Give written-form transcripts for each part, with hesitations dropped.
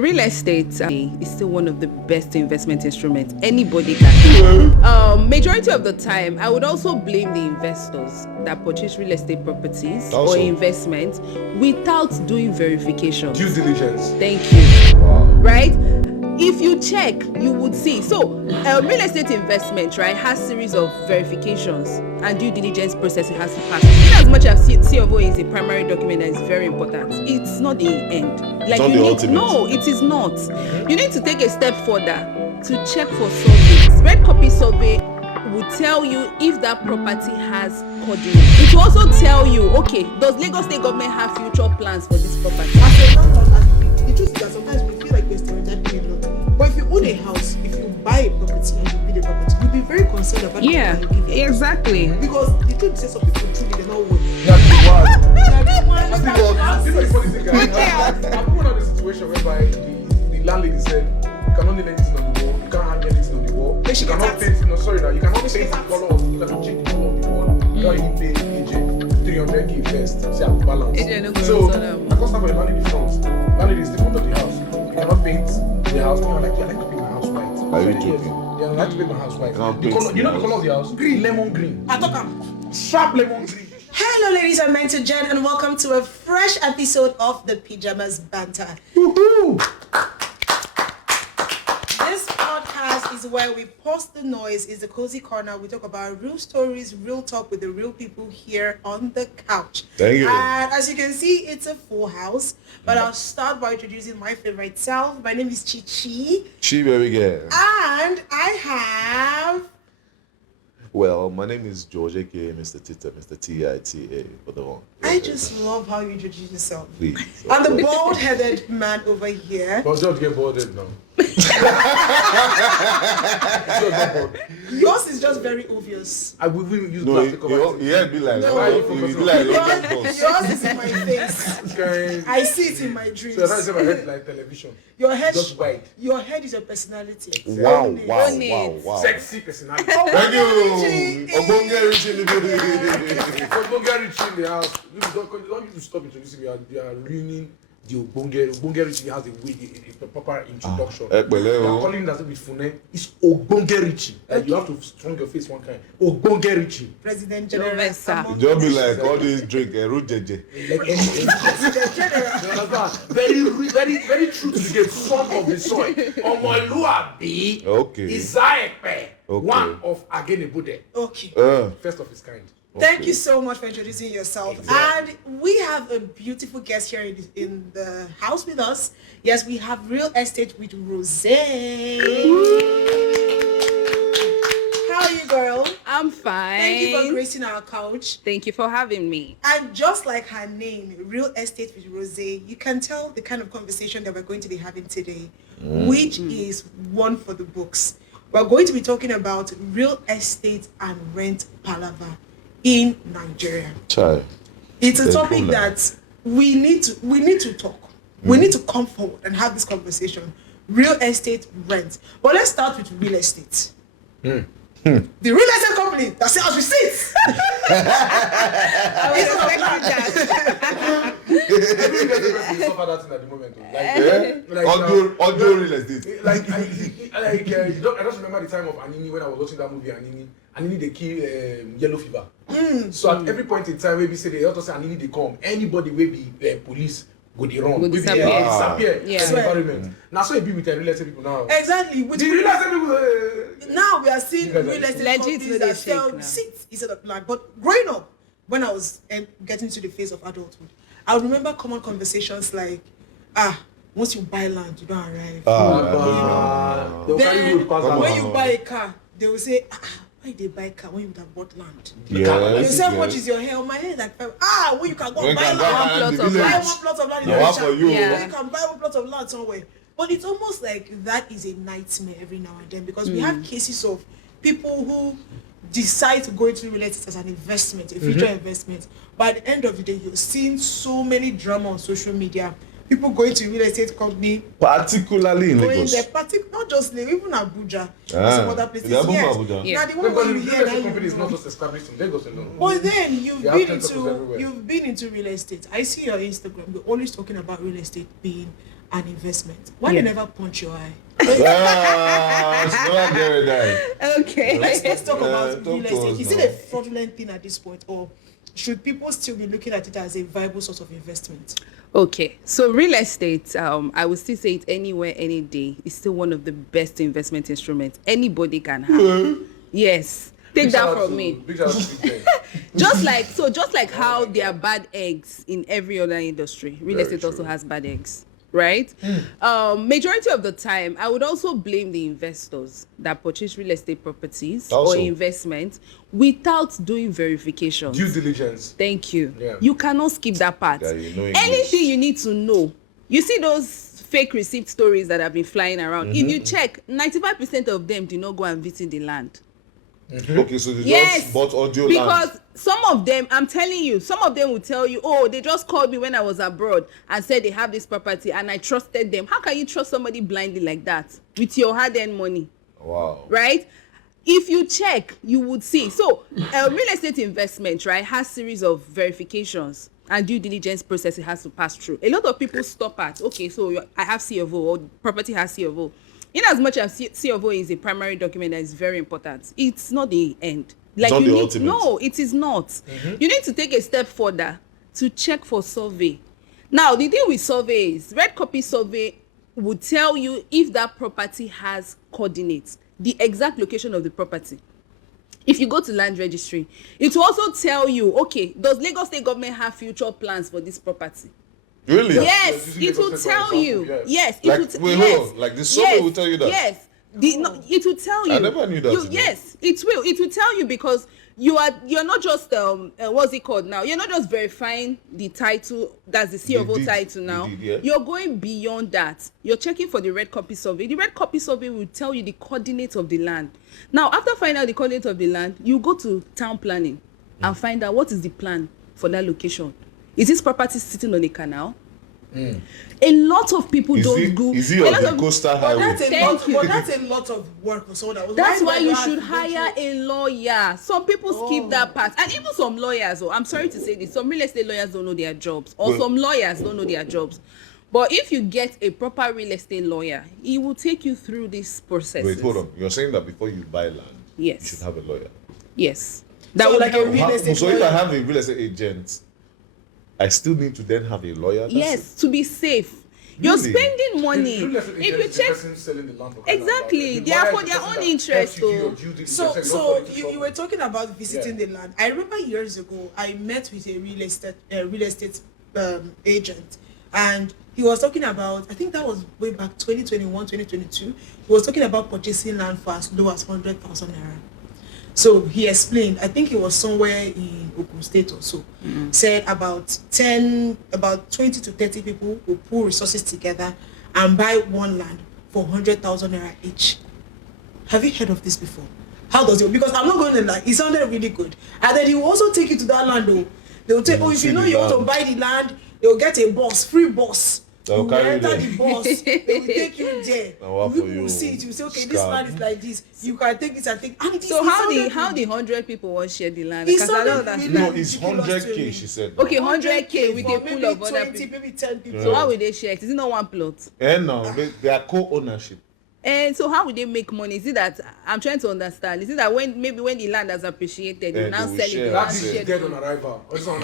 Real estate is still one of the best investment instruments anybody can do. Majority of the time, I would also blame the investors that purchase real estate properties or investments without doing verification. Due diligence. Thank you. Wow. Right? If you check, you would see. So, real estate investment, right, has series of verifications and due diligence process it has to pass. In as much as CFO is a primary document that is very important, it's not the end. Like it's not the ultimate. No, it is not. You need to take a step further to check for surveys. Red copy survey will tell you if that property has coordinates. It will also tell you, okay, does Lagos State government have future plans for this property? As a landlord, the truth is that sometimes we feel like we're stereotyping a lot. But if you own a house, if you buy a property and you build a property, you'll be very concerned about the Yeah, you give it. exactly. Because the truth is some people truly they're not working. I think the funny thing, I've been in a situation whereby the landlady said, you cannot nail anything on the wall, you can't hang anything on the wall, you cannot paint, you cannot paint the color of, you cannot change the color of the wall, you can't even pay agent 300k first, say I have balance. So, I can't stand for the landlady front. Landlady is the front of the house. You cannot paint the house. I like to paint my house white. Are you joking? Yeah, I like to paint my house white. You know the color of the house? Green, lemon green. I talk Sharp lemon green. Hello, ladies and gentlemen, and welcome to a fresh episode of the Pajamas Banter. Woohoo! This podcast is where we pause the noise. It's the cozy corner. We talk about real stories, real talk with the real people here on the couch. Thank you. And as you can see, it's a full house. But I'll start by introducing my favorite self. My name is Chichi. She very good. And I have... Well, my name is George, aka Mr. Tita, Mr. T-I-T-A for the one. I just love how you introduce yourself. Please. And the bald-headed man over here. But don't get bothered now. Yours is just very obvious. I will use No, plastic cover. yeah, be like, Yours is in my face. Okay. I see it in my dreams. So that's my head like television. Your head, Just white. your head is your personality. Wow. Sexy personality. Thank you. Obonge Rich in the building. Obonge Rich in the house. Don't need to stop introducing me. They are ruining the Obonge Rich has a proper introduction. They are calling that with Fune. It's Obonge Rich. You have to strong your face one kind. Obonge Rich. President General. Just be like all this drink, root jeje. Very true to the game. Son of the soil. Omonile. Okay. Isaiah. One of Agenebude. Okay. First of his kind. Thank you so much for introducing yourself. Exactly. And we have a beautiful guest here in the house with us. Yes, we have real estate with Rose. How are you, girl? I'm fine. Thank you for gracing our couch. Thank you for having me. And just like her name, Real Estate with Rose, you can tell the kind of conversation that we're going to be having today, which is one for the books. We're going to be talking about real estate and rent palaver in Nigeria. Child. It's a topic that we need to talk. We need to come forward and have this conversation. Real estate, rent. But let's start with real estate. The real estate company that sells receipts. I was Everybody suffer that thing at the moment. Audio real estate. I just remember the time of Anini when I was watching that movie Anini they kill yellow fever. So at every point in time, we say they also say Anini they come. Anybody will be police go the wrong. Go disappear. Yeah. Environment. Now so it be with the real estate people now. Exactly. With The real estate people. now we are seeing real estate legit companies that sell seats instead of land. But growing up, when I was getting to the phase of adulthood, I remember common conversations like, once you buy land, you don't arrive. Then when you buy a car, they will say, why they buy a car when you would have bought land? Yeah. You say, how much is your hair? My hair is like 5. When you can go buy land, buy one plot of land in Abuja. When you can buy one plot of land somewhere. But it's almost like that is a nightmare every now and then because we have cases of people who decide to go into real estate as an investment, a future investment. But at the end of the day, you're seeing so many drama on social media. People going to real estate company, particularly in Lagos. Not just Lagos, even Abuja, and some other places. Yes. Abuja. Yeah. Now the one Because you the hear real estate that company is not just established in Lagos alone. but then you've They have tentacles everywhere. been into real estate. I see your Instagram. You're always talking about real estate being and investment. Why they never punch your eye? Okay. Let's talk about real estate. Is it a fraudulent thing at this point, or should people still be looking at it as a viable source of investment? Okay, so real estate, I would still say it anywhere, any day. It's still one of the best investment instruments anybody can have. Yes, take that from me. just like how there are bad eggs in every other industry, real estate also has bad eggs, right? Majority of the time, I would also blame the investors that purchase real estate properties or investments without doing verifications. Due diligence. Thank you. Yeah. You cannot skip that part. Yeah, you know anything you need to know. You see those fake receipt stories that have been flying around. If you check, 95% of them did not go and visit the land. Okay, so they just bought audio land. Because some of them, I'm telling you, some of them will tell you, oh, they just called me when I was abroad and said they have this property and I trusted them. How can you trust somebody blindly like that with your hard-earned money? Wow. Right? If you check, you would see. So, real estate investment, right, has series of verifications and due diligence process it has to pass through. A lot of people stop at, okay, so I have C of O, or property has C of O. In as much as C of O is a primary document that is very important, it's not the end. Like it's not you the need, ultimate. no, it is not. You need to take a step further to check for survey. Now, the deal with survey is red copy survey would tell you if that property has coordinates, the exact location of the property. If you go to land registry, it will also tell you, okay, does Lagos State government have future plans for this property? Really? Yes, it will tell you. Yes, it will. Hold on. Like the survey will tell you that. Yes, it will tell you. I never knew that. Yes, it will. It will tell you because you're not just what's it called now? You're not just verifying the title. That's the C of O title now. You're going beyond that. You're checking for the red copy survey. The red copy survey will tell you the coordinates of the land. Now, after finding out the coordinates of the land, you go to town planning and find out what is the plan for that location. Is this property sitting on a canal? A lot of people don't go. Is it on the coastal highway? That's a lot of work for someone that was. That's why you should hire a lawyer. Some people skip that part, and even some lawyers. I'm sorry to say this. Some real estate lawyers don't know their jobs, or some lawyers don't know their jobs. But if you get a proper real estate lawyer, he will take you through this process. Wait, hold on. You're saying that before you buy land, yes, you should have a lawyer. Yes, that would like a real estate. So if I have a real estate agent, I still need to then have a lawyer? Yes, to be safe. You're spending money. If you check, exactly, they are for their own interest. So you were talking about visiting the land. I remember years ago, I met with a real estate agent, and he was talking about, I think that was way back 2021, 2022. He was talking about purchasing land for as low as 100,000 naira. So he explained, I think it was somewhere in Ogun State or so, said about 20 to 30 people will pool resources together and buy one land for 100,000 naira each. Have you heard of this before? How does it? Because I'm not going to lie, it sounded really good. And then he will also take you to that land though. They will take, if you know you want to buy the land, they will get a bus, free bus. You enter the bus, they will take you there. You will see it. You say, okay, this land is like this. You can take this and take. And so how the 100 people won't share the land? Because I don't understand. No, it's 100K. She said. Okay, 100K with a pool of other 20, maybe 10 people. So how will they share it? Is it not one plot? No, they are co-ownership. And so how would they make money? Is it that I'm trying to understand? Is it that when the land has appreciated, you now sell it? That is dead on arrival. I don't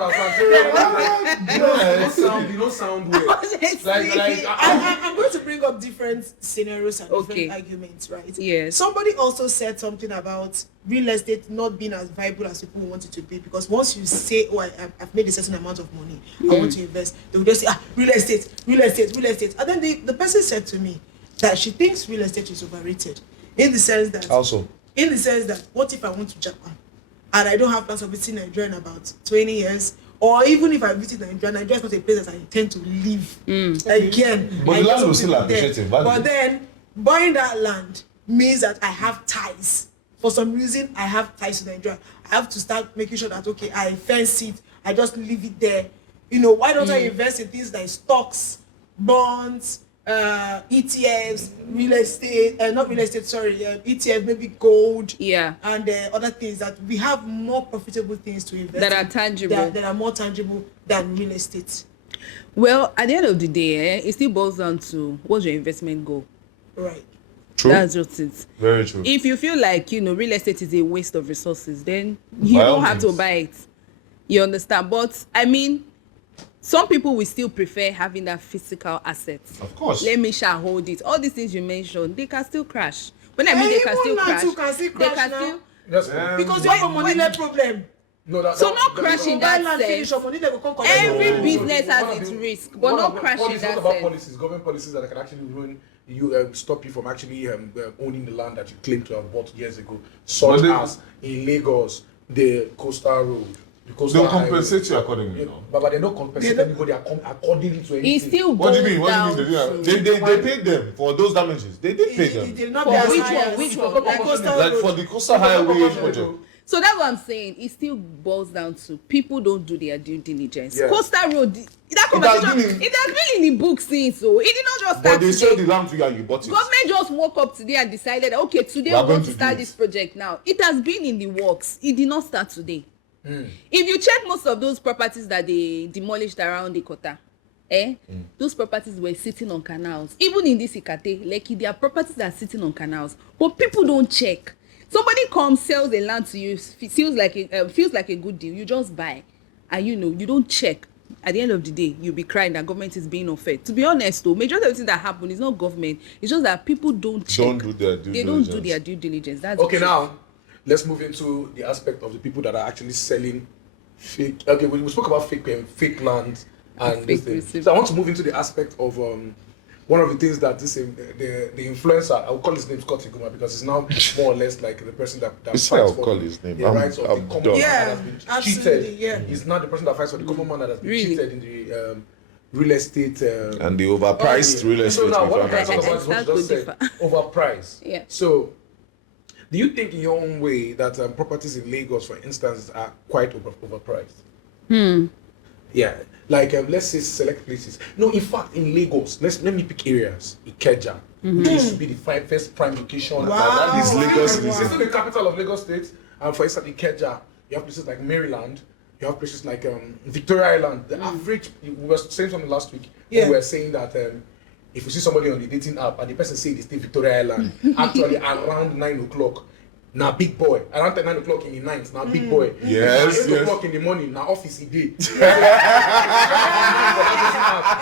understand. You don't sound weird. I'm going to bring up different scenarios and different arguments, right? Yes. Somebody also said something about real estate not being as viable as people want it to be, because once you say, oh, I've made a certain amount of money, I want to invest, they will just say, real estate. And then the person said to me that she thinks real estate is overrated, in the sense that what if I went to Japan and I don't have plans of visiting Nigeria in about 20 years, or even if I visit Nigeria is not a place that I intend to live again. But the land will still appreciate it. But then buying that land means that I have ties. For some reason, I have ties to Nigeria. I have to start making sure that, okay, I fence it, I just leave it there. Why don't I invest in things like stocks, bonds, ETFs, real estate, ETF, maybe gold, and other things that we have more profitable things to invest that are tangible, that are more tangible than real estate. Well, at the end of the day, it still boils down to what's your investment goal. Right. True. That's just it. Very true. If you feel like, real estate is a waste of resources, then you By all don't have to means. buy it. You understand? But, I mean, some people will still prefer having that physical asset. Of course. Let me shall hold it. All these things you mentioned, they can still crash. When I mean they can still crash, they can still... That's Because you have a money problem. no, that, So that, not that- crashing Buy that land, finish sense. your money, they will come collect Every your money. business has its risk, but not crashing policies, that what about sense. policies, government policies that can actually ruin you, stop you from actually owning the land that you claimed to have bought years ago, such But they- as in Lagos, the coastal road, the coastal They'll highway. compensate you accordingly. No? But they don't compensate anybody accordingly to anything. It still What do goes you mean? What down do you mean? to... They paid them for those damages. They did pay It them. did not For be as which high one? as- Which for one? the Like- coastal Like road. for the coastal highway project. So that's what I'm saying. It still boils down to people don't do their due diligence. Yeah. Coastal Road, that has conversation, been it has been in the book since. So it did not just But start they sold today. the land to you and you bought it. Government just woke up today and decided, okay, today We are we going want to to start do this it. project now. It has been in the works. It did not start today. If you check most of those properties that they demolished around the Kota, those properties were sitting on canals. Even in this Ikate, like there are properties that are sitting on canals, but people don't check. Somebody comes, sells a land to you, feels like a good deal. You just buy, and you don't check. At the end of the day, you'll be crying that government is being unfair. To be honest, though, majority of the things that happen is not government. It's just that people don't check. Don't do their due They don't do diligence. their due diligence. That's Okay, the truth. now let's move into the aspect of the people that are actually selling fake. Okay, we spoke about fake land and Fake this thing. receipts. So I want to move into the aspect of one of the things that the influencer, I will call his name Scott Iguma because it's now more or less like the person that You say I'll fights for call his name. the I'm- rights of I'm the common done. man Yeah, that has been absolutely, cheated. yeah. He's not the person that fights for the common man that has been Really? cheated in the real estate. And the overpriced real estate. So now, if what I'm I'm talking not about is what I you just start said, to overpriced. Yeah. So, do you think in your own way that properties in Lagos, for instance, are quite overpriced? Yeah, like let's say select places. No, in fact, in Lagos, let me pick areas. Ikeja, which used to be the first prime location. Wow. That is Lagos. It's still the capital of Lagos State. And for instance, Ikeja, you have places like Maryland. You have places like Victoria Island. The average, we were saying something last week. Yeah. We were saying that if you see somebody on the dating app and the person say they stay Victoria Island, actually around 9 o'clock, now big boy. Around 9 o'clock in the night, now big boy. Yes, Now 8 yes. o'clock in the morning, now office day.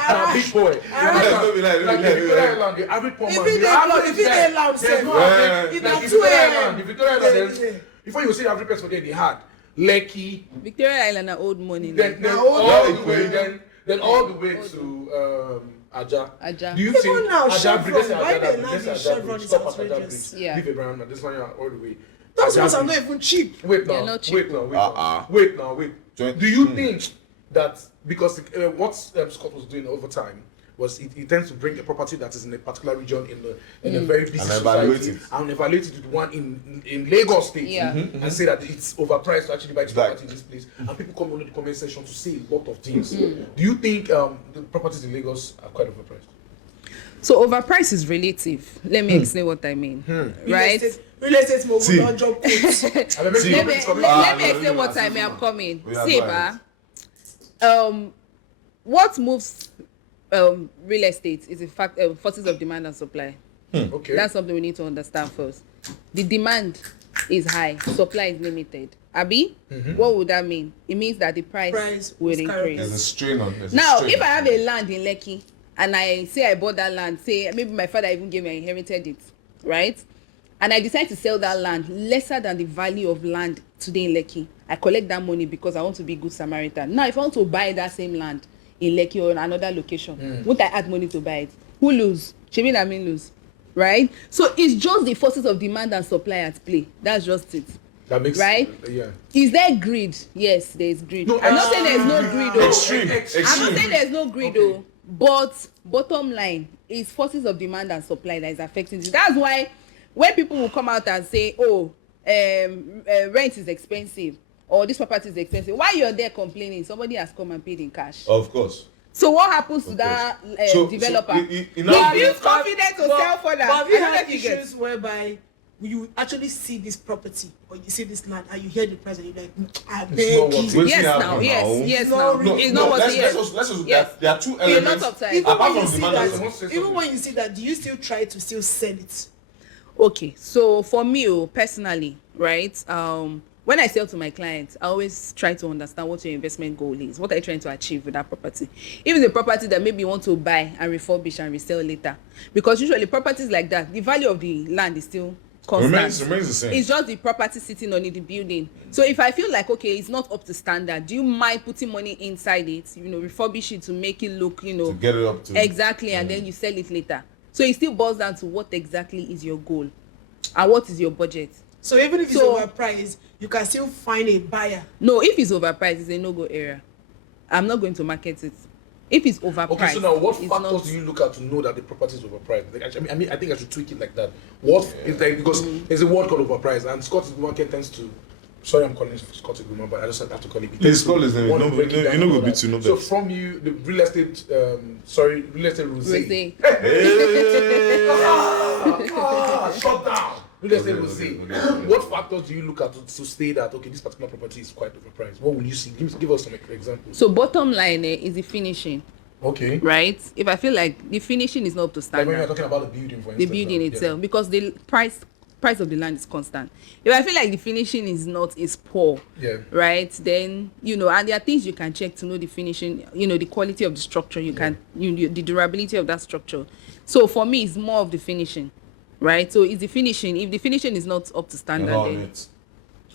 Now big boy. Let me lie, let me Like lie, the let me Victoria lie. Island, the average poor If man. it the dey average loud, if it guy, dey loud, there's sef. no Yeah. average. If Like na the 2 Victoria a.m. Island, the Victoria Island, Yeah. there's- before you see the average person there, they had Lekki, Victoria Island are old money now. then Now, all all the way, then all the way to Aja. Aja. Do you Even think now, Aja Chevron, Bridge, let's say why Aja they Bridge, now let's say use Aja Chevron Bridge, is stop at Aja outrageous. Bridge, Yeah. leave Abraham, this one yeah, all the way. Those Aja ones are Bridge. not even cheap. Wait They're now, not cheap. wait now, Uh-uh. wait now, wait. Twen- Do you think that because what Scott was doing over time was he tends to bring a property that is in a particular region in a very busy And evaluate society it. and evaluate it with one in Lagos State Yeah. and say that it's overpriced to actually buy this Like- property in this place and people come on the comment section to say a lot of things. Do you think the properties in Lagos are quite overpriced? So overprice is relative. Let me explain what I mean. Right? Real estate mogul See. don job quotes. And maybe See. Let me government's coming- let me no, explain no, what no, I no, mean. no. I'm coming. We are See, going. what moves real estate is in fact forces of demand and supply. Okay. That's something we need to understand first. The demand is high, supply is limited. Abi, what would that mean? It means that the price Price will will skyrocket. increase. There's a strain on this. Now, if I have a land in Lekki and I say I bought that land, say maybe my father even gave me, I inherited it, right? And I decide to sell that land lesser than the value of land today in Lekki, I collect that money because I want to be a good Samaritan. Now, if I want to buy that same land in Lekki or in another location, won't I add money to buy it? Who lose? Shemin and me lose, right? So it's just the forces of demand and supply at play. That's just it. That makes Right? Yeah. Is there greed? Yes, there is greed. No, I'm not saying there's no greed. Oh. Extreme. I'm not Extreme. saying there's no greed, though, but bottom line is forces of demand and supply that is affecting this. That's why when people will come out and say, "Oh, rent is expensive," or "this property is expensive," while you're there complaining, somebody has come and paid in cash. Of course. So what happens to that So- developer? so He in our- feels confident to sell further. But have you I don't know had if you get- issues whereby you actually see this property or you see this land and you hear the price and you're like, I It's beg not worth you. it. Yes, now. Yes, now. It's not what it is. Let's just Yes. there are two A lot elements. of times. Even Apart when you from see demand and that, supply. even when you see that, do you still try to still sell it? Okay, so for me, personally, right, when I sell to my clients, I always try to understand what your investment goal is. What are you trying to achieve with that property? If it's a property that maybe you want to buy and refurbish and resell later, because usually properties like that, the value of the land is still constant. Remains the same. It's just the property sitting on it, the building. So if I feel like, okay, it's not up to standard, do you mind putting money inside it, refurbish it to make it look, To get it up to exactly, and then you sell it later. So it still boils down to what exactly is your goal and what is your budget. So even if it's overpriced, you can still find a buyer. No, if it's overpriced, it's a no-go area. I'm not going to market it. If it's overpriced, Okay, so now what it's factors not... do you look at to know that the property is overpriced? I think I should tweak it like that. What is like, because there's a word called overpriced, and Scott market tends to. Sorry, I'm calling Scott Iguma, but I just have to call it. Please call his name. Want to No, break it down you know and go all beat that. you, no So vex. from you, the real estate rosé. Shut down. Real estate rosé. What factors do you look at to say that okay, this particular property is quite overpriced? What will you see? Give us some examples. So bottom line is the finishing, Okay. right? If I feel like the finishing is not up to Like when standard, you're talking about the building, for the instance. building yeah. itself, because the price of the land is constant. If I feel like the finishing is poor, Yeah. right, then and there are things you can check to know the finishing, the quality of the structure, the durability of that structure. So for me, it's more of the finishing, right? So it's the finishing. If the finishing is not up to standard,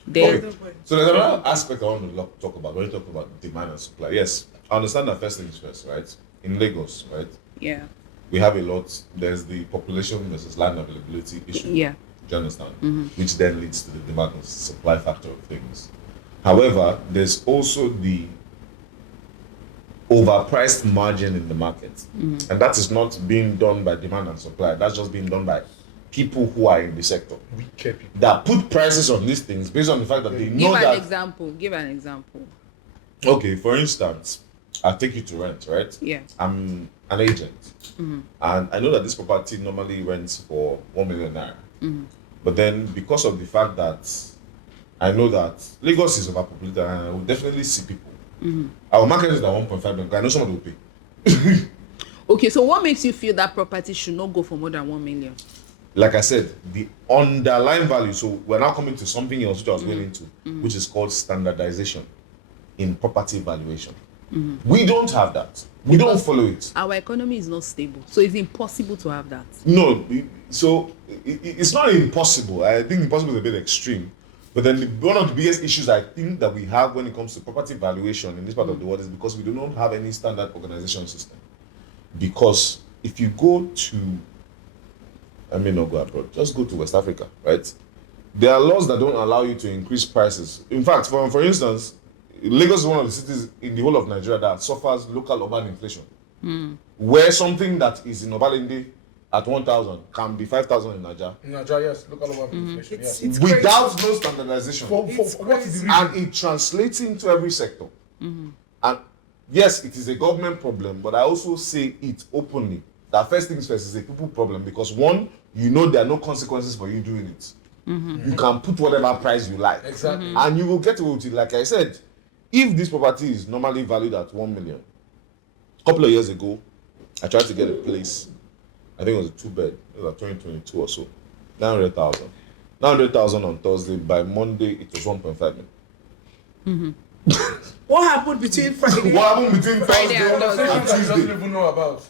then Okay. So there's another aspect I want to talk about when you talk about demand and supply. Yes, I understand that first things first, right? In Lagos, right, yeah, we have a lot. There's the population versus land availability issue. yeah. Do you understand? Which then leads to the demand and supply factor of things. However, there's also the overpriced margin in the market. And that is not being done by demand and supply. That's just being done by people who are in the sector. Wicked people. That put prices on these things based on the fact that they know Give that... Give an example. Okay, for instance, I'll take you to rent, right? Yeah. I'm an agent. And I know that this property normally rents for 1 million naira. But then because of the fact that I know that Lagos is overpopulated and I will definitely see people. I will market it at 1.5 million because I know someone will pay. Okay, so what makes you feel that property should not go for more than 1 million? Like I said, the underlying value. So we're now coming to something else which I was going into, which is called standardization in property valuation. We don't have that. We don't follow it. Our economy is not stable, so it's impossible to have that. No, so it's not impossible. I think impossible is a bit extreme. But then one of the biggest issues I think that we have when it comes to property valuation in this part of the world is because we do not have any standard organization system. Because if you go to, I may not go abroad, just go to West Africa, right? There are laws that don't allow you to increase prices. In fact, for instance, Lagos is one of the cities in the whole of Nigeria that suffers local urban inflation. Where something that is in Obalende at 1,000 can be 5,000 in Nigeria. In Nigeria, yes, local over inflation. Yes. It's Without crazy. no standardization. For what is the reason? And it translates into every sector. And yes, it is a government problem, but I also say it openly. That first things first is a people problem because one, there are no consequences for you doing it. You can put whatever price you like. Exactly. And you will get away with it. Like I said, if this property is normally valued at 1 million, a couple of years ago, I tried to get a place. I think it was a 2-bed. It was like 2022 or so. 900,000. 900,000 on Thursday. By Monday, it was 1.5 million. What happened between Friday? What happened between Thursday and Thursday. and He doesn't Tuesday? even know about.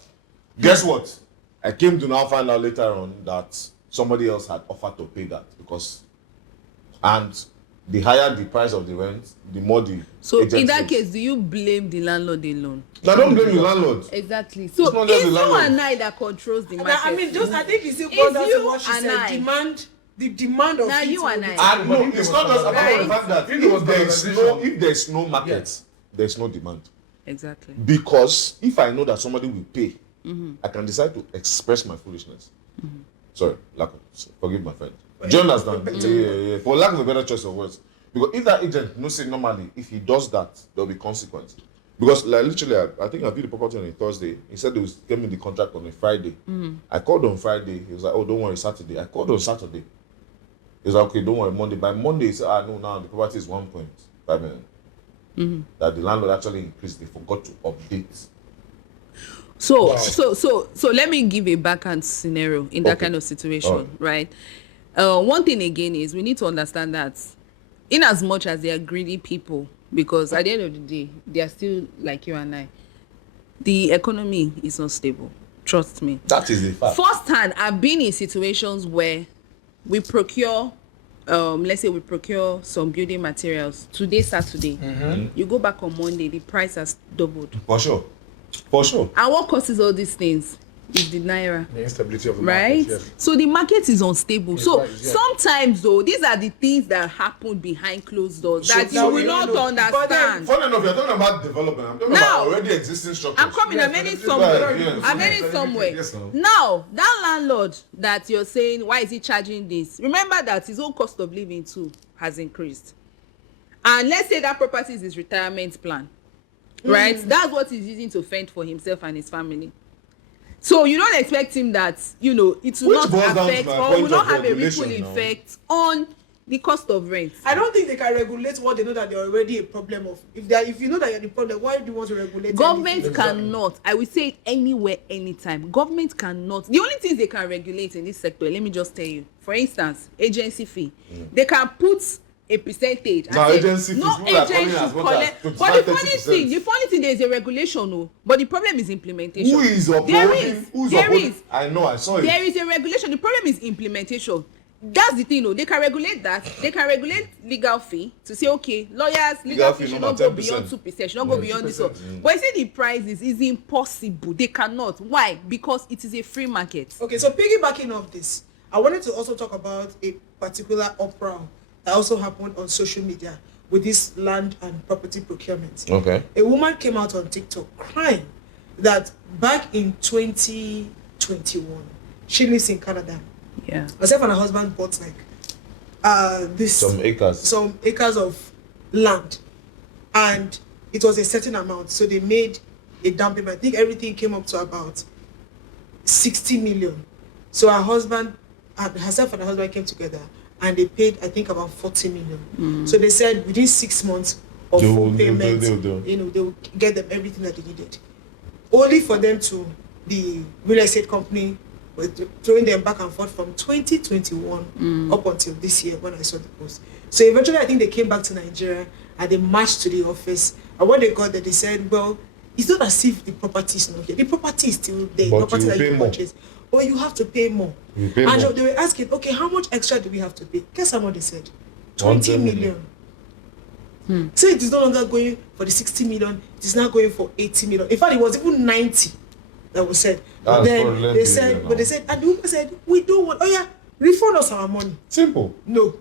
Guess what? I came to now find out later on that somebody else had offered to pay that and the higher the price of the rent, the more the So agent in that takes. case, do you blame the landlord alone? Now don't blame the landlord. Exactly. So It's not just it's the you landlord. and I that controls the market. I mean, I think it's still It's boils down to you what she and said. I. The demand of Now it you will and be- I. And no, it's not just about the fact that If there was if there's no market, Yes. there's no demand. Exactly. Because if I know that somebody will pay, I can decide to express my foolishness. Sorry, forgive my friend. Do you understand? Yeah. For lack of a better choice of words. Because if that agent knows it normally, if he does that, there'll be consequence. Because like literally, I think I viewed the property on a Thursday. He said they was gave me the contract on a Friday. I called on Friday. He was like, "Oh, don't worry, Saturday." I called on Saturday. It's like, okay, don't worry, Monday. By Monday, it's no, now the property is 1.5 million. That the landlord actually increased. They forgot to update. So let me give a backhand scenario in that kind of situation, right? One thing again is we need to understand that in as much as they are greedy people, because at the end of the day, they are still like you and I, the economy is not stable. Trust me. That is a fact. Firsthand, I've been in situations where we procure, let's say we procure some building materials today, Saturday. You go back on Monday, the price has doubled. For sure. And what causes all these things is the naira. The instability of the right? market, yes. So the market is unstable. So right, yeah. sometimes though, these are the things that happen behind closed doors that you will not understand. Funny enough, you're talking about development. I'm talking about already existing structures. I'm coming. Yes, I'm ending yes, somewhere. yes, I'm ending somewhere. Yes, no. Now that landlord that you're saying, why is he charging this? Remember that his own cost of living too has increased. And let's say that property is his retirement plan, right? That's what he's using to fend for himself and his family. So you don't expect him that, you know, it will not affect or will not have a ripple effect on the cost of rent. I don't think they can regulate what they know that they're already a problem of. If you know that you're the problem, why do you want to regulate? Government cannot. I will say it anywhere, anytime. Government cannot. The only things they can regulate in this sector, let me just tell you. For instance, agency fee. They can put a percentage. No, agency no agent should collect. But the funny thing, there is a regulation, no. But the problem is implementation. Who is upholding? There is. I know. I saw it. There is a regulation. The problem is implementation. That's the thing, no. They can regulate that. They can regulate legal fee to say, okay, lawyers, legal fee should not go beyond 2%. Should not go beyond this one. But I say the prices is impossible. They cannot. Why? Because it is a free market. Okay, so piggybacking off this, I wanted to also talk about a particular uproar that also happened on social media with this land and property procurement. Okay. A woman came out on TikTok crying that back in 2021, she lives in Canada. Yeah. Herself and her husband bought like some acres of land, and it was a certain amount. So they made a down payment. I think everything came up to about 60 million. So herself and her husband came together and they paid, I think, about 40 million. So they said within 6 months of full payment, they will get them everything that they needed. Only for them to, the real estate company was throwing them back and forth from 2021 up until this year when I saw the post. So eventually I think they came back to Nigeria and they marched to the office. And when they got there, they said, well, it's not as if the property is not here. The property is still there. But property you that pay you purchase. But you have to pay more. They were asking, okay, how much extra do we have to pay? Guess how much they said? 20 million. So it is no longer going for the 60 million, it is now going for 80 million. In fact, it was even 90 that was said. But then they said, and the woman said, we don't want, refund us our money. Simple. No.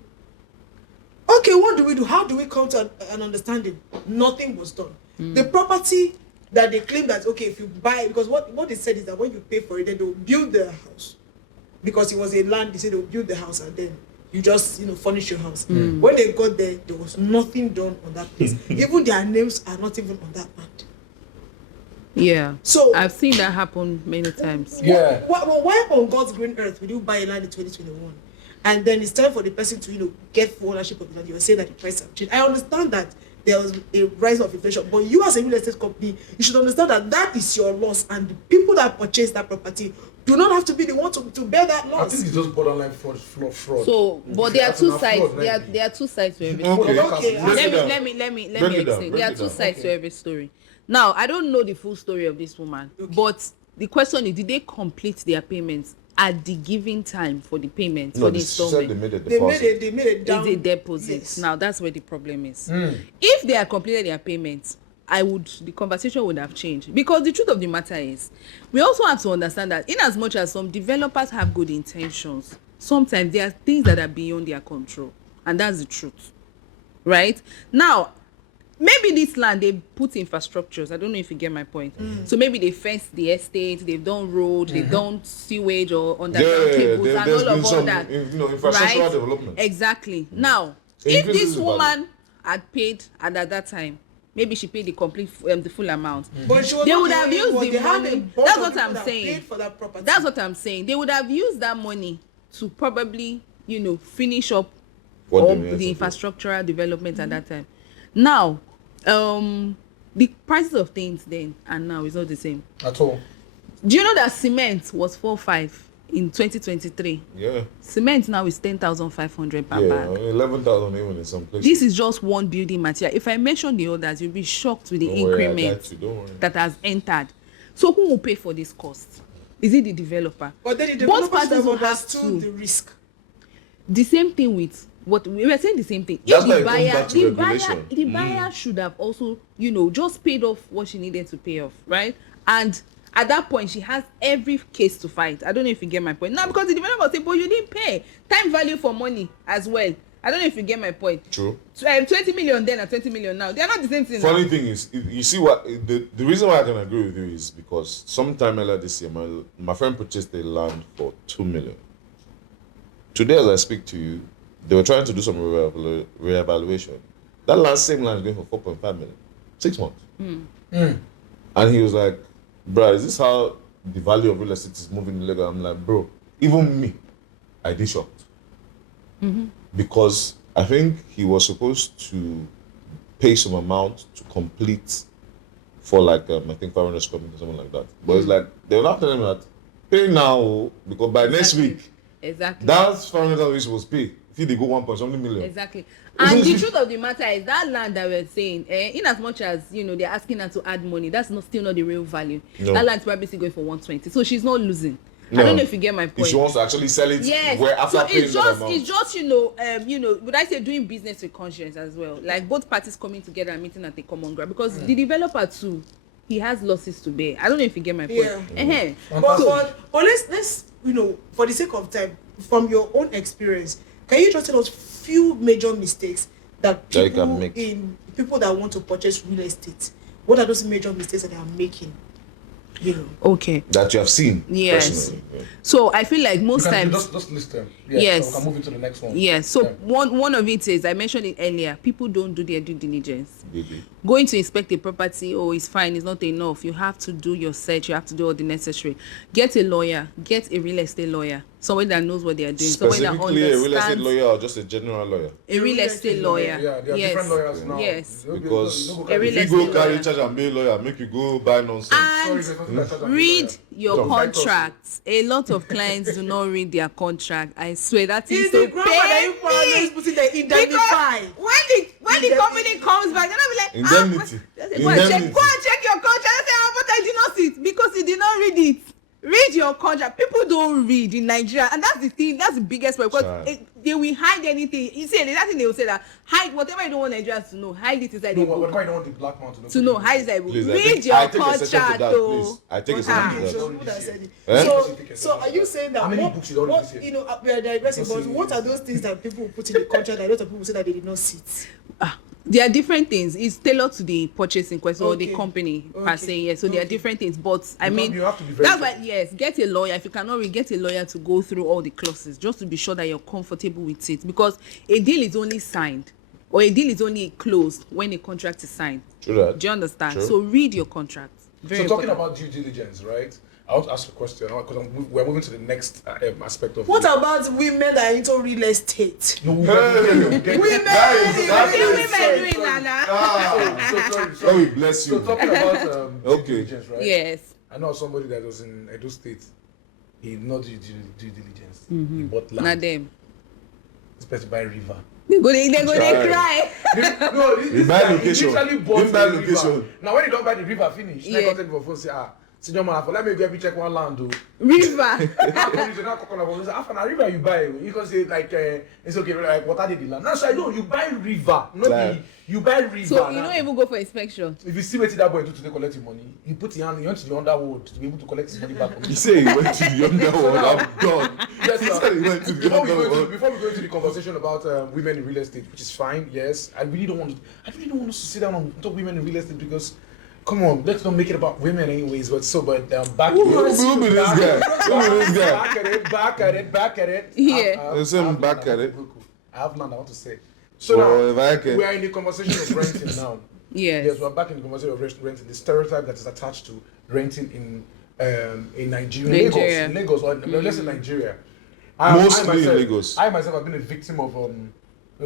Okay, what do we do? How do we come to an understanding? Nothing was done. The property that they claim that, okay, if you buy, because what they said is that when you pay for it, then they will build the house. Because it was a land, they said they will build the house and then you just, furnish your house. When they got there, there was nothing done on that place. Even their names are not even on that land. Yeah. So I've seen that happen many times. Yeah. Why on God's green earth would you buy a land in 2021? And then it's time for the person to, get full ownership of the land. You were saying that the price have changed. I understand that there was a rise of inflation, but you as a real estate company, you should understand that that is your loss, and the people that purchase that property do not have to be the one to bear that loss. I think it's just borderline fraud. So, but there are two sides. There are two sides to every story. Okay. Let me explain. There are two sides to every story. Now, I don't know the full story of this woman, but the question is, did they complete their payments at the given time for the payment, for the installment? They made a deposit. They made it down. It's a deposit. Yes. Now, that's where the problem is. If they had completed their payments, the conversation would have changed. Because the truth of the matter is, we also have to understand that in as much as some developers have good intentions, sometimes there are things that are beyond their control. And that's the truth. Right? Now, maybe this land, they put infrastructures. I don't know if you get my point. So maybe they fenced the estate, they've done road, they've done sewage or underground cables and all that. Infrastructural development. Exactly. Now, if this woman had paid at that time, maybe she paid the complete, the full amount. But they would have used the money. That's what I'm saying. For that property. That's what I'm saying. They would have used that money to probably finish up What all they need the to do. infrastructural development at that time. Now, the prices of things then and now is not the same. At all. Do you know that cement was 4.5 in 2023? Yeah. Cement now is 10,500 per Yeah, bag. 11,000 even in some places. This is just one building material. If I mention the others, you'll be shocked with the Don't worry, I increment got you, don't worry. that has entered. So who will pay for this cost? Is it the developer? But then the Both developers parties have will have understood to. the risk. The same thing with what we were saying. The same thing. That's If why the it comes buyer, back to regulation. the buyer should have also, just paid off what she needed to pay off, right? And at that point, she has every case to fight. I don't know if you get my point. Now, because the developer say, but you didn't pay. Time value for money as well. I don't know if you get my point. True. 20 million then and 20 million now. They are not the same thing. Funny now. thing is, you see what the reason why I can agree with you is because sometime earlier this year, my friend purchased a land for 2 million. Today, as I speak to you, they were trying to do some reevaluation. That same land is going for 4.5 million. 6 months. And he was like, "Bro, is this how the value of real estate is moving in Lagos?" I'm like, "Bro, even me, I did shocked." Because I think he was supposed to pay some amount to complete for like I think 500 square meters or something like that. But it's like they were not telling me that pay now because by next week Exactly. that's 500 we supposed to pay. If they go 1.something million. Exactly. And the truth of the matter is that land that we're saying, in as much as they're asking her to add money, that's still not the real value. No. That land's probably still going for 120. So she's not losing. No. I don't know if you get my If point. she wants to actually sell it, Yes. where after So paying it's that just amount. would I say doing business with conscience as well? Like both parties coming together and meeting at a common ground, because the developer too, he has losses to bear. I don't know if you get my point. Yeah. So, But let's for the sake of time, from your own experience, can you just tell us few major mistakes that That you can people that want to purchase real estate, what are those major mistakes that they are making? okay. That you have seen. Yes. Personally. Yeah. So I feel like most times. Just list them. Yes. So we can move into the next one. Yes. So Yeah. one of it is, I mentioned it earlier, people don't do their due diligence. Maybe. Going to inspect a property, it's fine, it's not enough. You have to do your search, you have to do all the necessary. Get a lawyer, get a real estate lawyer, somebody that knows what they are doing, somebody that Specifically a real estate understands. lawyer or just a general lawyer? A real estate lawyer. Yeah, there are Yes. different lawyers now. Yes. Because A real if you go estate carry lawyer. charge and pay lawyer, make you go buy nonsense. And read your Don't fight us. contracts. A lot of clients do not read their contract. I swear that is Is so the grammar that you painful. just putting the indemnify? Because when the company comes back, they're not be like, Indemnity. Go and Indemnity. check your contract. I say, but I did not see it because you did not read it. Read your contract. People don't read in Nigeria, and that's the thing. That's the biggest problem, because Sure. they will hide anything. You see, that thing they will say that hide whatever you don't want Nigerians to know. Hide it inside No, the but book. why don't want the black man to know? To know, hide it inside the book. Please, Read I your take exception to contract, that, though. please. I take Ah. exception to So that. who that said it? Eh? So are you saying that How many books you don't read this year? we are digressing, Not but saying what it. are those things that people put in the contract that a lot of people say that they did not see it? There are different things. It's tailored to the purchasing question or the Okay. company per Okay. se. Yes, so there are Okay. different things. But I You mean, have to be very that's why careful. yes, get a lawyer. If you cannot read, get a lawyer to go through all the clauses just to be sure that you're comfortable with it. Because a deal is only signed or a deal is only closed when a contract is signed. True that. Do you understand? True. So read your contract. Very So talking important. about due diligence, right? I want to ask a question because we're moving to the next aspect of. What about women that are into real estate? No, Women! That is- What that women is- doing, Nana? God will bless So you. talking about due Okay. diligence, right? Yes. I know somebody that was in Edo State. He did not do due diligence. He bought land. Not them. Especially by river. They go, they Try. cry. No, this buy guy, location. He literally bought You buy the river. location. Now when he don't buy the river finish, Yeah. I got him for phone say, senior man, let me go help you check one land though. River. Now come to now coconut phone say, after na river you buy, you can say like it's okay, like what are the land? Now so I know you buy river, not Like- the you buy river. So you now. don't even go for inspection. If you see what that boy do to collect your money, he put his hand, he went to the underworld to be able to collect his money back from He you. said he went to the underworld. I'm done. Yes, He sir. said he went to the Before we go underworld. into the conversation about women in real estate, which is fine, yes, I really don't want us to sit down and talk women in real estate because, come on, let's not make it about women anyways. But back. Who be this guy? Who be this guy? Back at it. Yeah. They say I'm back at it. I have none. I want to say. So So if I now can- we are in the conversation of renting now. Yes. Yes, we're back in the conversation of renting. The stereotype that is attached to renting in Nigeria, Nigeria. Lagos, or let's say Nigeria. Mostly in Lagos. I myself have been a victim of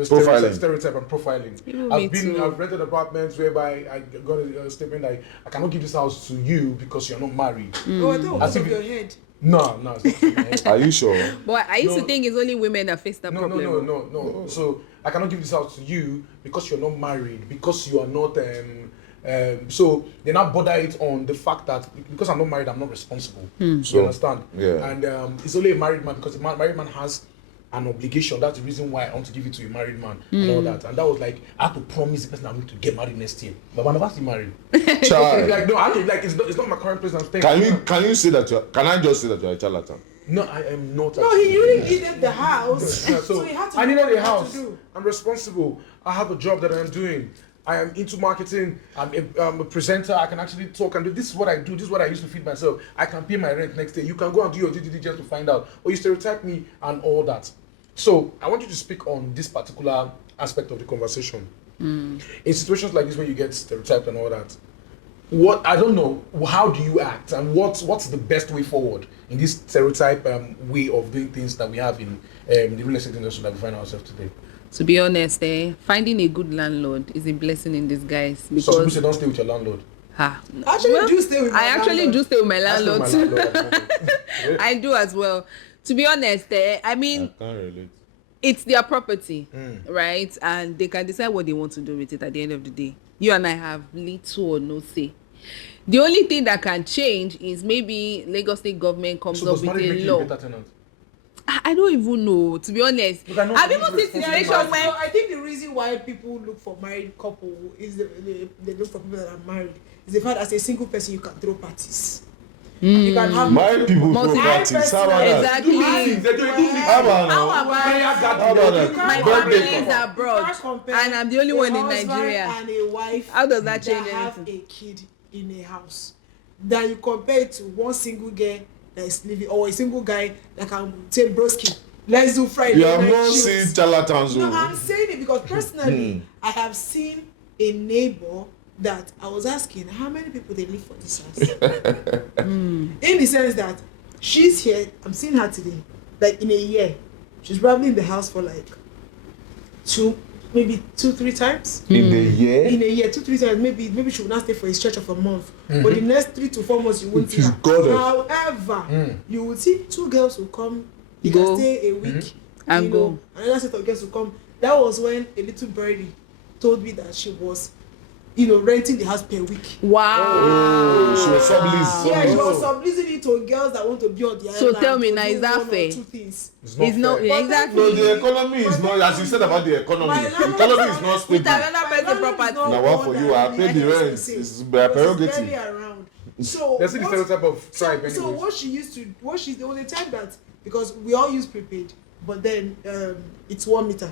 stereotype and profiling. I've rented apartments whereby I got a statement like, I cannot give this house to you because you're not married. Oh, I thought it was of your head. No, it's not from my head. Are you sure? But I used to think it's only women that face that problem. No. So I cannot give this house to you because you're not married, because you are not so they now border it on the fact that because I'm not married, I'm not responsible. You understand? Yeah. And it's only a married man, because a married man has an obligation. That's the reason why I want to give it to a married man and all that. And that was like, I have to promise the person I'm going to get married next year. But when I was married, Child. like no, I don't, like it's not my current place. I'm staying. Can you say that can I just say that you're a charlatan? No, I am not. No, he really needed the house. Yeah, so he had to I do needed what a he had house. to do. I'm responsible. I have a job that I'm doing. I am into marketing. I'm a presenter. I can actually talk and do. This is what I do. This is what I used to feed myself. I can pay my rent next day. You can go and do your due diligence to find out. Or you stereotype me and all that. So I want you to speak on this particular aspect of the conversation. In situations like this where you get stereotyped and all that, what I don't know, how do you act, and what's the best way forward in this stereotype way of doing things that we have in the real estate industry that we find ourselves today? To be honest, finding a good landlord is a blessing in disguise. Because So people say don't stay with your landlord. Actually, do stay with my landlord. do stay with my I stay landlord with too. my landlord. I do as well. To be honest, I mean, I can't relate. it's their property, right? And they can decide what they want to do with it at the end of the day. You and I have little or no say. The only thing that can change is maybe Lagos State government comes So up does with marriage a make you a law. better tenant? I don't even know, to be honest. Look, I know I've people even seen responsible situation marriage. where I think the reason why people look for married couple is they look for people that are married is the fact that as a single person you can throw parties. You can have Married people throw Multi- parties. How about that? Exactly. How about How now? about that? my Birthday family is party. abroad and I'm the only one in Nigeria? And a wife How does that change have anything? a kid in a house. Then you compare it to one single girl that is living, or a single guy that can say broski. Let's do Friday. You have night not chills." seen charlatans. No, oh. I'm saying it because personally, I have seen a neighbor that I was asking how many people they live for this house. In the sense that she's here, I'm seeing her today, like in a year, she's probably in the house for like 2-3 times. In a year? In a year, 2-3 times. Maybe she will not stay for a stretch of a month. But the next 3 to 4 months you won't see She's her. goddess. However, you will see 2 girls will come, you Go. can stay a week And you go. know, another set of girls will come. That was when a little birdie told me that she was, renting the house per week. Wow. She was subleased. Yeah, she was subleasing it to girls that want to be on the island. So tell me to now, do is that one or fair? 2 things. It's not But exactly. No, the economy is not, as you said about the economy, My the landlord economy is is not With stable. another person property. Now what for you? I pay the rent. It's by prerogative. Around. So There's the stereotype of tribe anyways. So there was a time that, because we all use prepaid, but then it's 1 meter.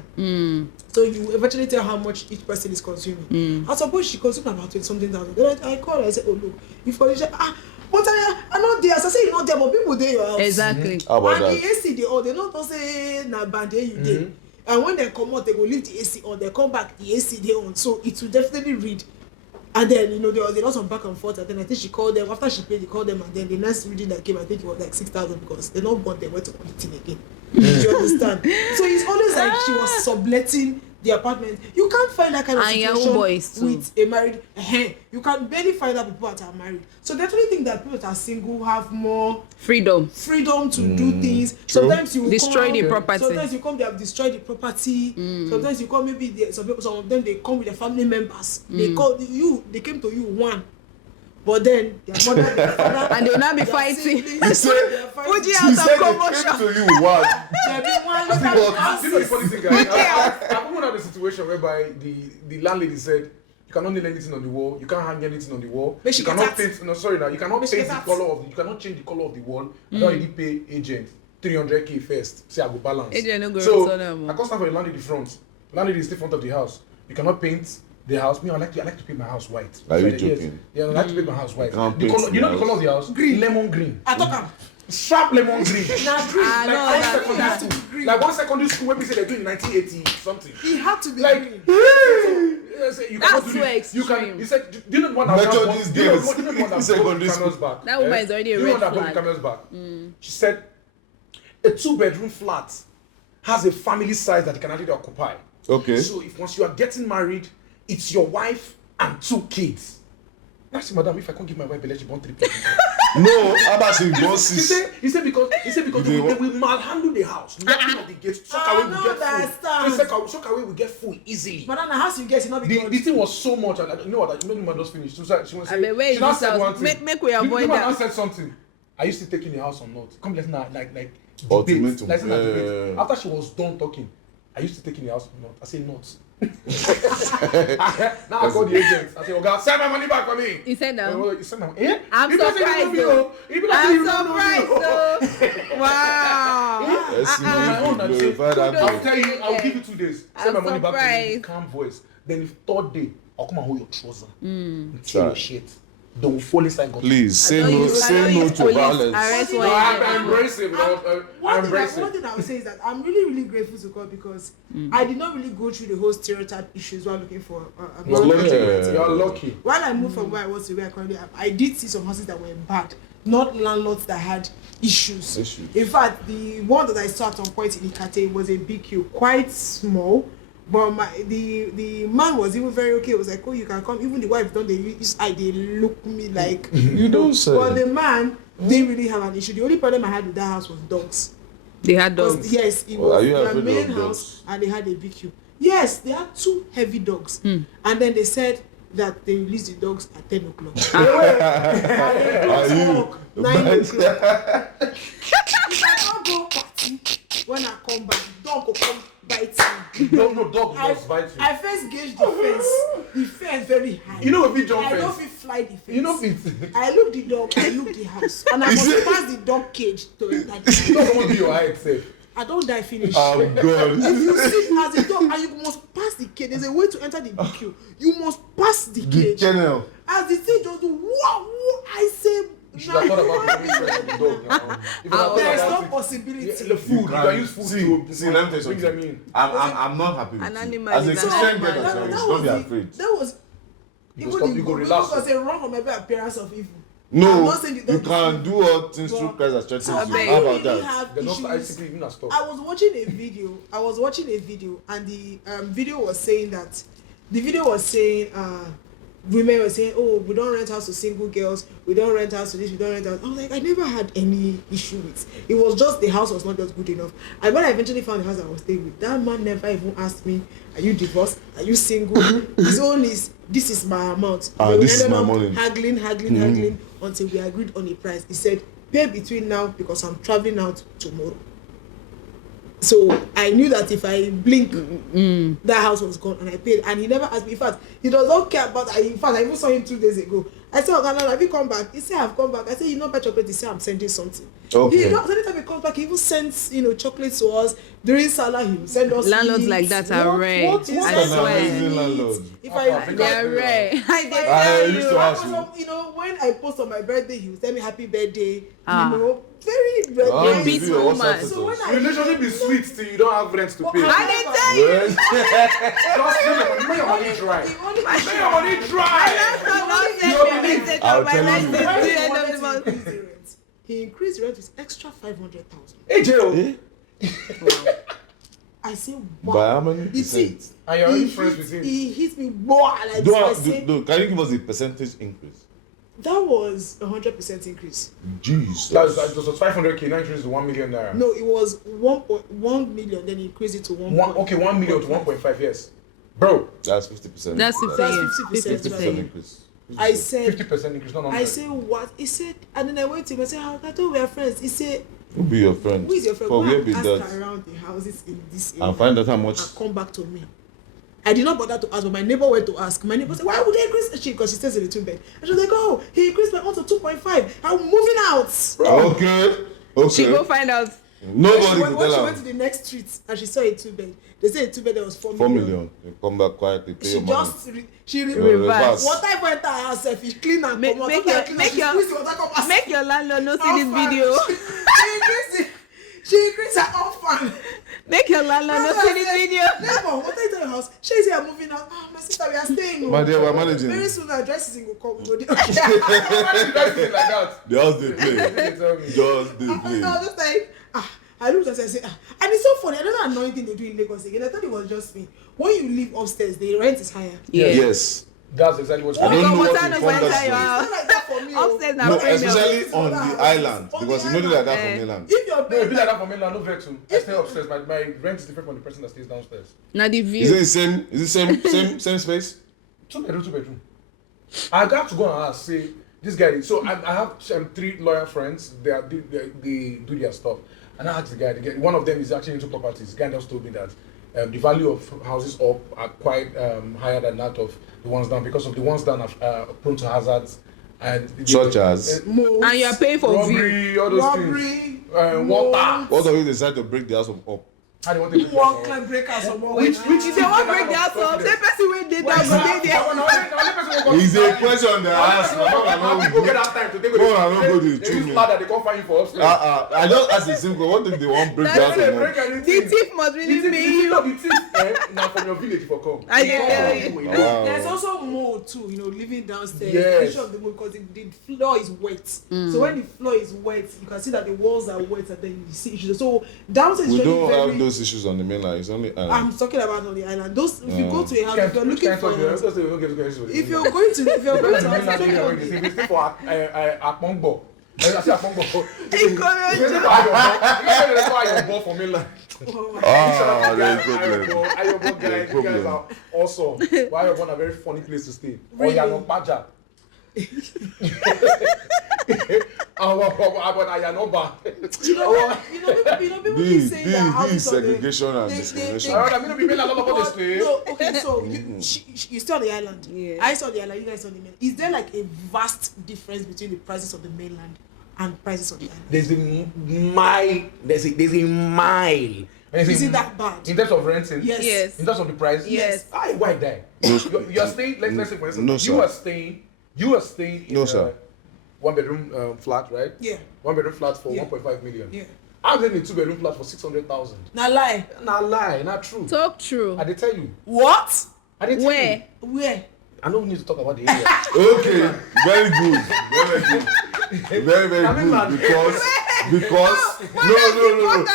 So you eventually tell how much each person is consuming. I suppose she consumed about 20-something thousand. Then I called her, I said, oh look, if but I'm not there. As I say, you're not there, but people there your house. Exactly. How about And that? the AC they don't say na bad day you dey. And when they come out, they go leave the AC on. They come back, the AC they on. So it will definitely read. And then there was a lot of back and forth. And then I think she called them after she paid. They called them, and then the next reading that came, I think it was like 6,000 because they don't want them went to put it in again. Do you understand? So it's always like she was subletting the apartment. You can't find that kind of And young situation boys too. with a married. You can barely find out people that are married. So definitely think that people that are single have more Freedom. to do things. Sometimes you Destroy come, the property. Sometimes you come, they have destroyed the property. Sometimes you come, maybe some of them they come with their family members. They came to you one, but then their mother, their father, And they'll not be their fighting. siblings, said- they are fighting. Fuji She out said of they commotion. came to you what? There be one Do you know the that funny thing, guys? I've even had a situation whereby the landlady said, you cannot nail anything on the wall, you can't hang anything on the wall, Make she you get cannot out. paint, no sorry now, you cannot Make she paint get the out. color of you cannot change the color of the wall. I don't already pay agent 300k first, say I go balance. Agent no go So return am. I can't stand for the landlady front. Landlady is still front of the house. You cannot paint the house. Me, I like to paint my house white. Are you Yes. joking? Yeah, I like to paint my house white. can't The paint color, the you know the house. color of the house? Green. Lemon green. I talk am. Sharp lemon green. Na green. Ah, no, Like, that's secondary that. school green. Like one secondary school where we say they do in 1980 something. It had to be Like, green. you That's cannot do too this. You can. extreme. He said, do you know the one that Methodist do you know days. the one that broke Secondary the school. camel's back? That woman is already a Do you know red that broke flag. the camel's back? She said, a 2-bedroom flat has a family size that you can actually occupy. Okay. So if once you are getting married, it's your wife and 2 kids. I said, madam, if I can't give my wife a she born 3 people. No, how about you born 6? He said because they will malhandle the house, knocking at the gate, suck away we get food. Suck away we get food easily. But the house you get is not the thing was so much, and you know what? You know the man just finished. So she was saying, she now said one thing. Make we avoid that. The man said something. Are you still taking the house or not? Come let's not like Ultimatum. debate. After she was done talking, are you still taking the house or not? I said not. Now I called the agent. I said, "Okay, send my money back for me." He said no. He said, "Eh?" I'm surprised though. I'm surprised though. Wow. I'll tell you. I'll give you 2 days. Send my money back to me. Calm voice. Then the 3rd day, I'll come and hold your trouser. Tell your shit. Don't fall inside God. Please say no to violence. No, I embrace it. One thing I would say is that I'm really, really grateful to God because I did not really go through the whole stereotype issues while looking for a You're lucky. While I moved from where I was to where I currently am, I did see some houses that were bad, not landlords that had issues. In fact, the one that I saw at some point in Ikate was a BQ, quite small. But the man was even very okay. It was like, oh, you can come. Even the wife don't they look me like you don't say. But the man didn't really have an issue. The only problem I had with that house was dogs. They had dogs. Yes, it was their main house, and they had a BQ. Yes, they had 2 heavy dogs, and then they said that they released the dogs at 10 o'clock. And 9 o'clock. If I don't go party, when I come back, dog will come bite me. No, dog must bite you. I first gauge the fence. The fence very high. You know if you jump I fence. don't feel fly the fence. You know fit. I look the dog, I look the house. And I must pass the dog cage to enter the house. You don't want to be your height safe. I don't die finish. Oh God. If you sit as a dog and you must pass the cage, there's a way to enter the BQ. You must pass the cage. Channel. As the thing just do wow, I say You should have thought about giving friends to the dog now. If you had thought there is about no it, possibility. the food, you can use food See, let me tell you bring them something. in. I'm not happy with An you. animal As a is an Christian animal. girl, don't be afraid. That was You go stop, you go relax. Because a wrong from every appearance of evil. I'm No, not saying you can do all things through Christ that strengthens you. beg. How about really that? have They're not issues. ICP even stop. I was watching a video and the video was saying women were saying, oh, we don't rent house to single girls, we don't rent house to this, we don't rent house. I was like, I never had any issue with it. Was just the house was not just good enough. And when I eventually found the house I was staying with, that man never even asked me, are you divorced? Are you single? His own is, this is my amount. This is my money. Haggling until we agreed on a price. He said, pay between now because I'm traveling out tomorrow. So I knew that if I blink, that house was gone, and I paid. And he never asked me. In fact, he does not care about. In fact, I even saw him 2 days ago. I said, "Okay, have you come back?" He said, "I've come back." I said, "You know, buy chocolate." He said, "I'm sending something." Okay. He does. Anytime he comes back, he even sends chocolates to us during Salah. He will send us. Landlords like that are rare. What I kind of swear. amazing landlord? If They are rare. I used to ask you. When I post on my birthday, he will tell me happy birthday. Very Ah, beat you do your woman. WhatsApp So when status. I Relationship is sweet till you don't have rent to pay. I didn't tell you. Well, Make your money dry. The only- Make your money dry. I'll tell you. He increased the rent with extra 500,000. Hey, Joe. I say, By wow. how many You see, percent? And you're already friends with him. he hit me wow, like this. I say, Can you give us a percentage increase? that was 100% increase. Jeez. That was 500k, now increased to 1 million naira. No, it was 1 million, then he increased it to 1. 1 million to 1.5, yes. Bro, That's 50%. That's 50%. 50% increase. I said, 50% increase, not 100. I say what? He said, and then I went to him and said, how? I thought we are friends. He said, Who be your friend? who is your friend? For Go where and be ask that? around the houses in this area. And find out how much. And come back to me. I did not bother to ask, but my neighbor went to ask. My neighbor said, why would they increase? Because she stays in the 2-bed. And she was like, oh, he increased my own to 2.5. I'm moving out. Okay. She go find out. Nobody when could she tell went her. to the next street and she saw a 2-bed. They said a 2-bed that was 4 4 million. million. You come back quietly, pay She your money. just she Reverse. Water if enter her house, if she clean and come out. Make your landlord know see this video. She increased her own fan. Make your landlord know see this video. Neighbor, what are you telling us? She is here moving out. Oh, my sister, we are staying. My dear, we're managing. Very soon our dressing will come. We go there. Why did you guys do it like that? The house they play. They tell me. Just they I play. was just like, I looked at it and said, and it's so funny. I don't know annoying thing they do in Lagos again. I thought it was just me. When you live upstairs, the rent is higher. Yes. That's exactly what's I don't know what Water no informed go enter that your story. house. It's not like that for me. Upstairs na No, premium. especially on the island, because you know like that from mainland. If you're No, it be paying like that for me. No vex. I stay upstairs. My rent is different from the person that stays downstairs. Now the Is view. it the same? Is it same space? 2 bedroom. I got to go and ask. Say this guy. So I have 3 lawyer friends. They do their stuff. And I asked the guy. One of them is actually into properties. The guy just told me that the value of houses up are quite higher than that of the ones down, because of the ones down are prone to hazards and Such as? mold, And you are paying for view. robbery, all those robbery, things. Water. What of you decide to break the house up? How do you want to do one that? climb breakers or more. Which If they want break their house, say person wey dey down go dey there. It's a question they ask. People get that time to take Go and go the They two use men. ladder, they can't find you for upstairs. I just ask a simple. What if they want break the That's house it, up? Break The anything. thief must really pay you. The thief, now from your village for come. I dey tell you. Wow. There's also mold too, living downstairs. Yes. Issue of the mold because the floor is wet. So when the floor is wet, you can see that the walls are wet, and then you see issues. So downstairs is We really don't very. have those issues on the mainland. It's only island. I'm talking about on the island. Those if you go to a house, if you're looking for a house, if you're going to a house, If you stay for Akpongbo, I say Akpongbo. Encourage. You go Ayombo for mainland. There's problem. Ayombo guys, you guys are awesome. But Ayombo is a very funny place to stay. Really? Oyanobaja. About Ayanoba. People keep saying that houses This on the- segregation and they- discrimination. I mean, be mainland all over the state. No, okay, so you stay on the island. Yeah. I saw the island, you guys saw the mainland. Is there like a vast difference between the prices of the mainland and prices of the island? There's a mile. There's a mile. Is it that bad? In terms of renting? Yes. Yes. In terms of the price? Yes. Why die? You are staying. Let's say for instance, No, sir. You are staying in No, a sir. 1-bedroom flat, right? Yeah. 1-bedroom flat for Yeah. 1.5 million. Yeah. I'm living in a 2-bedroom flat for 600,000. Now lie. Not lie, not true. Talk true. I did tell you. What? I did tell Where? you. Where? I don't need to talk about the area. Okay, very good. Very I mean, good. man. Because no. important,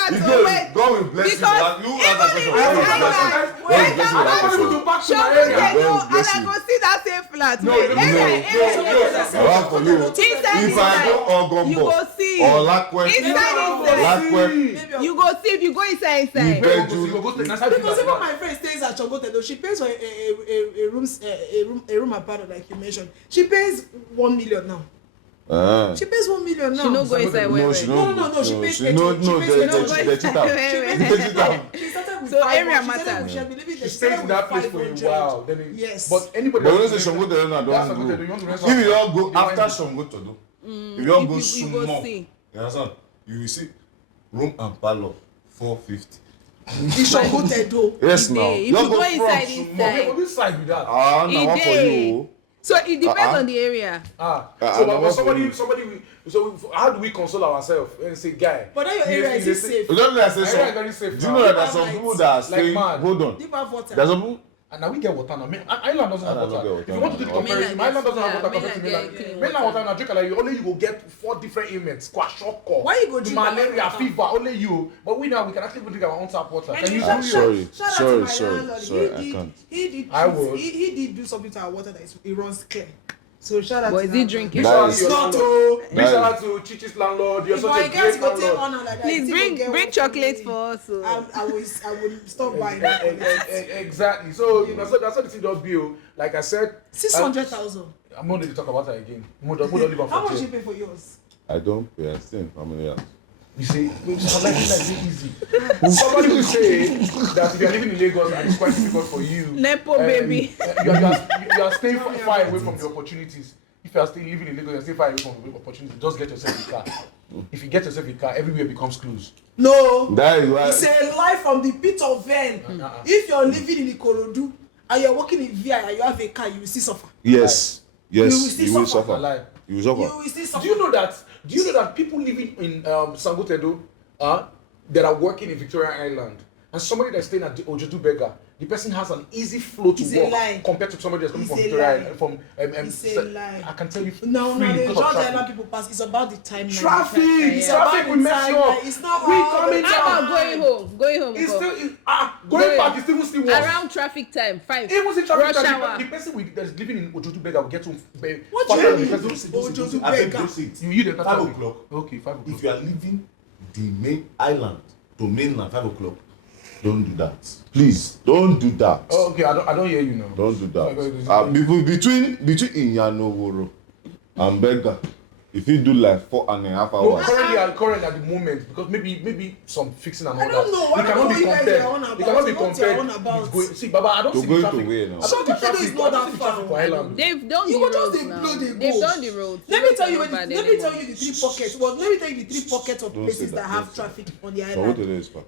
It's so good. wait. God will bless you. Because Like, you ask that question. even God will if bless you. I- God will bless you with that I'm question. going to back to Show my me area. they know, God and bless I you. go see that same flat. No, Wait, no, area, no. area. I want for you. Inside, If I go you go Ogombo see. or Lakwe, Inside, Lakwe, You go see if you go inside. You bet. Because even my friend stays at Chogote, though she pays for a room apartment like you mentioned. She pays 1 million now. She pays 1 million now. She no go inside no, where. she No, no. she pays She no, petrol. She pays they petrol. cheat She out. pays They cheat out. She started with So 500. area She matters. said she had been living there. She stays in that place for a 500. while. Then it, Yes. But anybody But you know else say in Songo Terena That's don't Songo Terena, you go. want to rent If you don't house, go you find after it. Songo Todo, if you don't go you go small, see. you understand? You will see room and parlor 450. It's Chogote though. Yes, If now. you Just go from inside, small. inside. Okay, on this side with that. Ah, It now what for dey. you? So it depends on the area. So and what somebody, for so how do we console ourselves and say, guy? But then your area is it safe? You don't know that I say My so. area is very safe Do you now. know that there are Like some people that are staying? mad. Hold on. Deep have water. There's some people. And now we get water now. Island doesn't have Island don't water. get If you want to do the water. comparison, Mainland Island doesn't have gets- water compared to mainland mainland. get clean Mainland water. water, Nigeria, like only you go get 4 different ailments, kwashiorkor, Why you go drink malaria, water? fever, only you. But we now we can actually go drink our own tap water. Can you I'm do sorry. it? Shout out Sorry, to my sorry, landlord. sorry, I can't. He did. I would. He did do something to our water that it runs clear. So shout out But to is he that. drinking? Big shout out Nice. to your Not landlord. oh. Big shout out to Chichi's landlord. You're If such my a guys great go take landlord. honor like that, Please he will get bring one chocolates me. for us. So. I will stop buying that. Exactly. So that's what the thing does be. Like I said, 600,000. I'm not going to talk about that again. We don't leave on How much for you jail. pay for yours? I don't pay. I stay in family house. You see, it's like easy. Somebody will say that if you're living in Lagos and it's quite difficult for you, Nepo baby. you are staying far away from the opportunities. If you are still living in Lagos and stay far away from the opportunities, just get yourself a car. If you get yourself a car, everywhere becomes closed. No. That is why. It's a life from the pit of hell. If you're living in Ikorodu and you're working in VI and you have a car, you will still suffer. Yes. You will Yes. still You will suffer. suffer. Lie. You will You suffer. will still suffer. Do you know that people living in Sangotedo that are working in Victoria Island, and somebody that's staying at the Ojodu Beggar, the person has an easy flow to walk compared to somebody that's coming from I can tell you. No, they just let people pass. It's about the time. Traffic will mess you up. It's not coming how about going home? It's still going back. It's still worse. Around traffic time, 5. Even in traffic rush time, hour. the person that's living in Ojodu Beggar will get to. What do you mean? Ojodu Beggar. You eat at 5 o'clock. Okay, 5 o'clock. If you are leaving the main island to mainland 5 o'clock, don't do that. Please, don't do that. Oh, okay, I don't hear you now. Don't do that. Between Inyanoworo and Beggar, if you do like 4.5 hours. Currently at the moment, because maybe some fixing and all that. I don't know. It cannot be compared. It cannot be compared with going. See, Baba, I don't see the traffic. Away now. I don't see the traffic. Not that I don't see the traffic for Island. They've done the roads now. They've done the roads. Let me tell you the 3 pockets. Well, let me tell you the 3 pockets of places that have traffic on the island.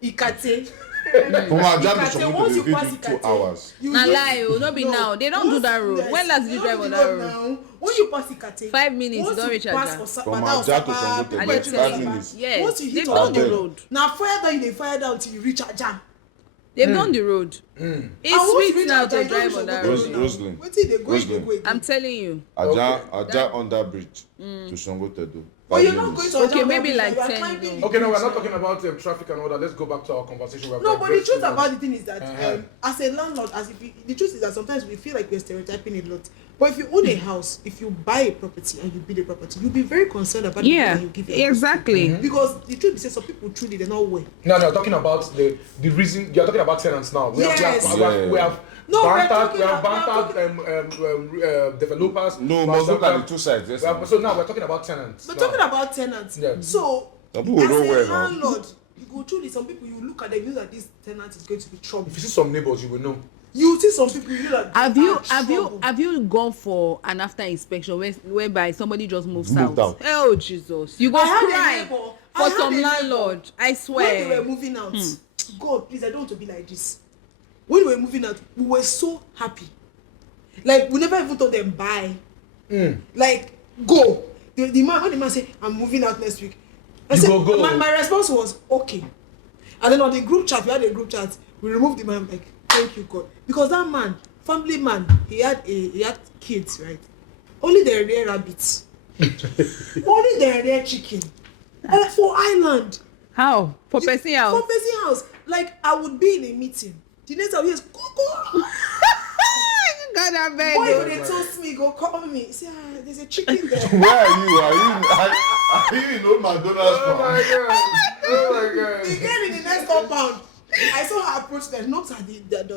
Ikate. From Abuja to once you pass 2 hours. Na lie, no be now. They don't do that road. When last did you drive on that road? When you pass Ikate, 5 minutes, you don't reach Abuja. From Abuja to Songote, 5 minutes. Yes, once you they've hit done the Abeg. road. now fire down till you reach Aja. They've done the road. It's sweet now to drive on that road. Roslyn. Wetin dey go again? I'm telling you. Aja under bridge to Songote do. But you're not going to Aja. Okay, maybe like you are 10, climbing no. Okay, no, we're not talking about traffic and all that. Let's go back to our conversation. No, but the truth about the thing is that as a landlord, the truth is that sometimes we feel like we're stereotyping a lot. But if you own a house, if you buy a property and you build a property, you'll be very concerned about the people that you give your house exactly. to. Because the truth is, some people truly they're not well. No, talking about the reason you're talking about tenants now. We have bantered developers. No, must look at the 2 sides. Yes, So now we're talking about tenants. We're talking about tenants. Yeah. So Some people as don't a wear now. landlord, you go through this. Some people you look at them, you know that this tenant is going to be trouble. If you see some neighbors, you will know. You see some people, you know that Have you gone for an after inspection whereby somebody just moves out? Oh Jesus! You go cry for some landlord. I swear. When they were moving out, God, please, I don't want to be like this. When we were moving out, we were so happy. Like we never even told them bye. Like go. When the man said, "I'm moving out next week," I said, go. My response was okay. And then on the group chat, we had a group chat. We removed the man. Like, thank you, God, because that man, family man, he had kids, right? Only the rare rabbits, only the rare chicken, and for island. How? For person house? For person house. Like I would be in a meeting. The next time he is go. God, I beg. Boy, they toast me, go call me. Say, there's a chicken there. Where are you? Are you in old McDonald's? Oh my God! He came in the next compound. I saw her approach there. Knocked at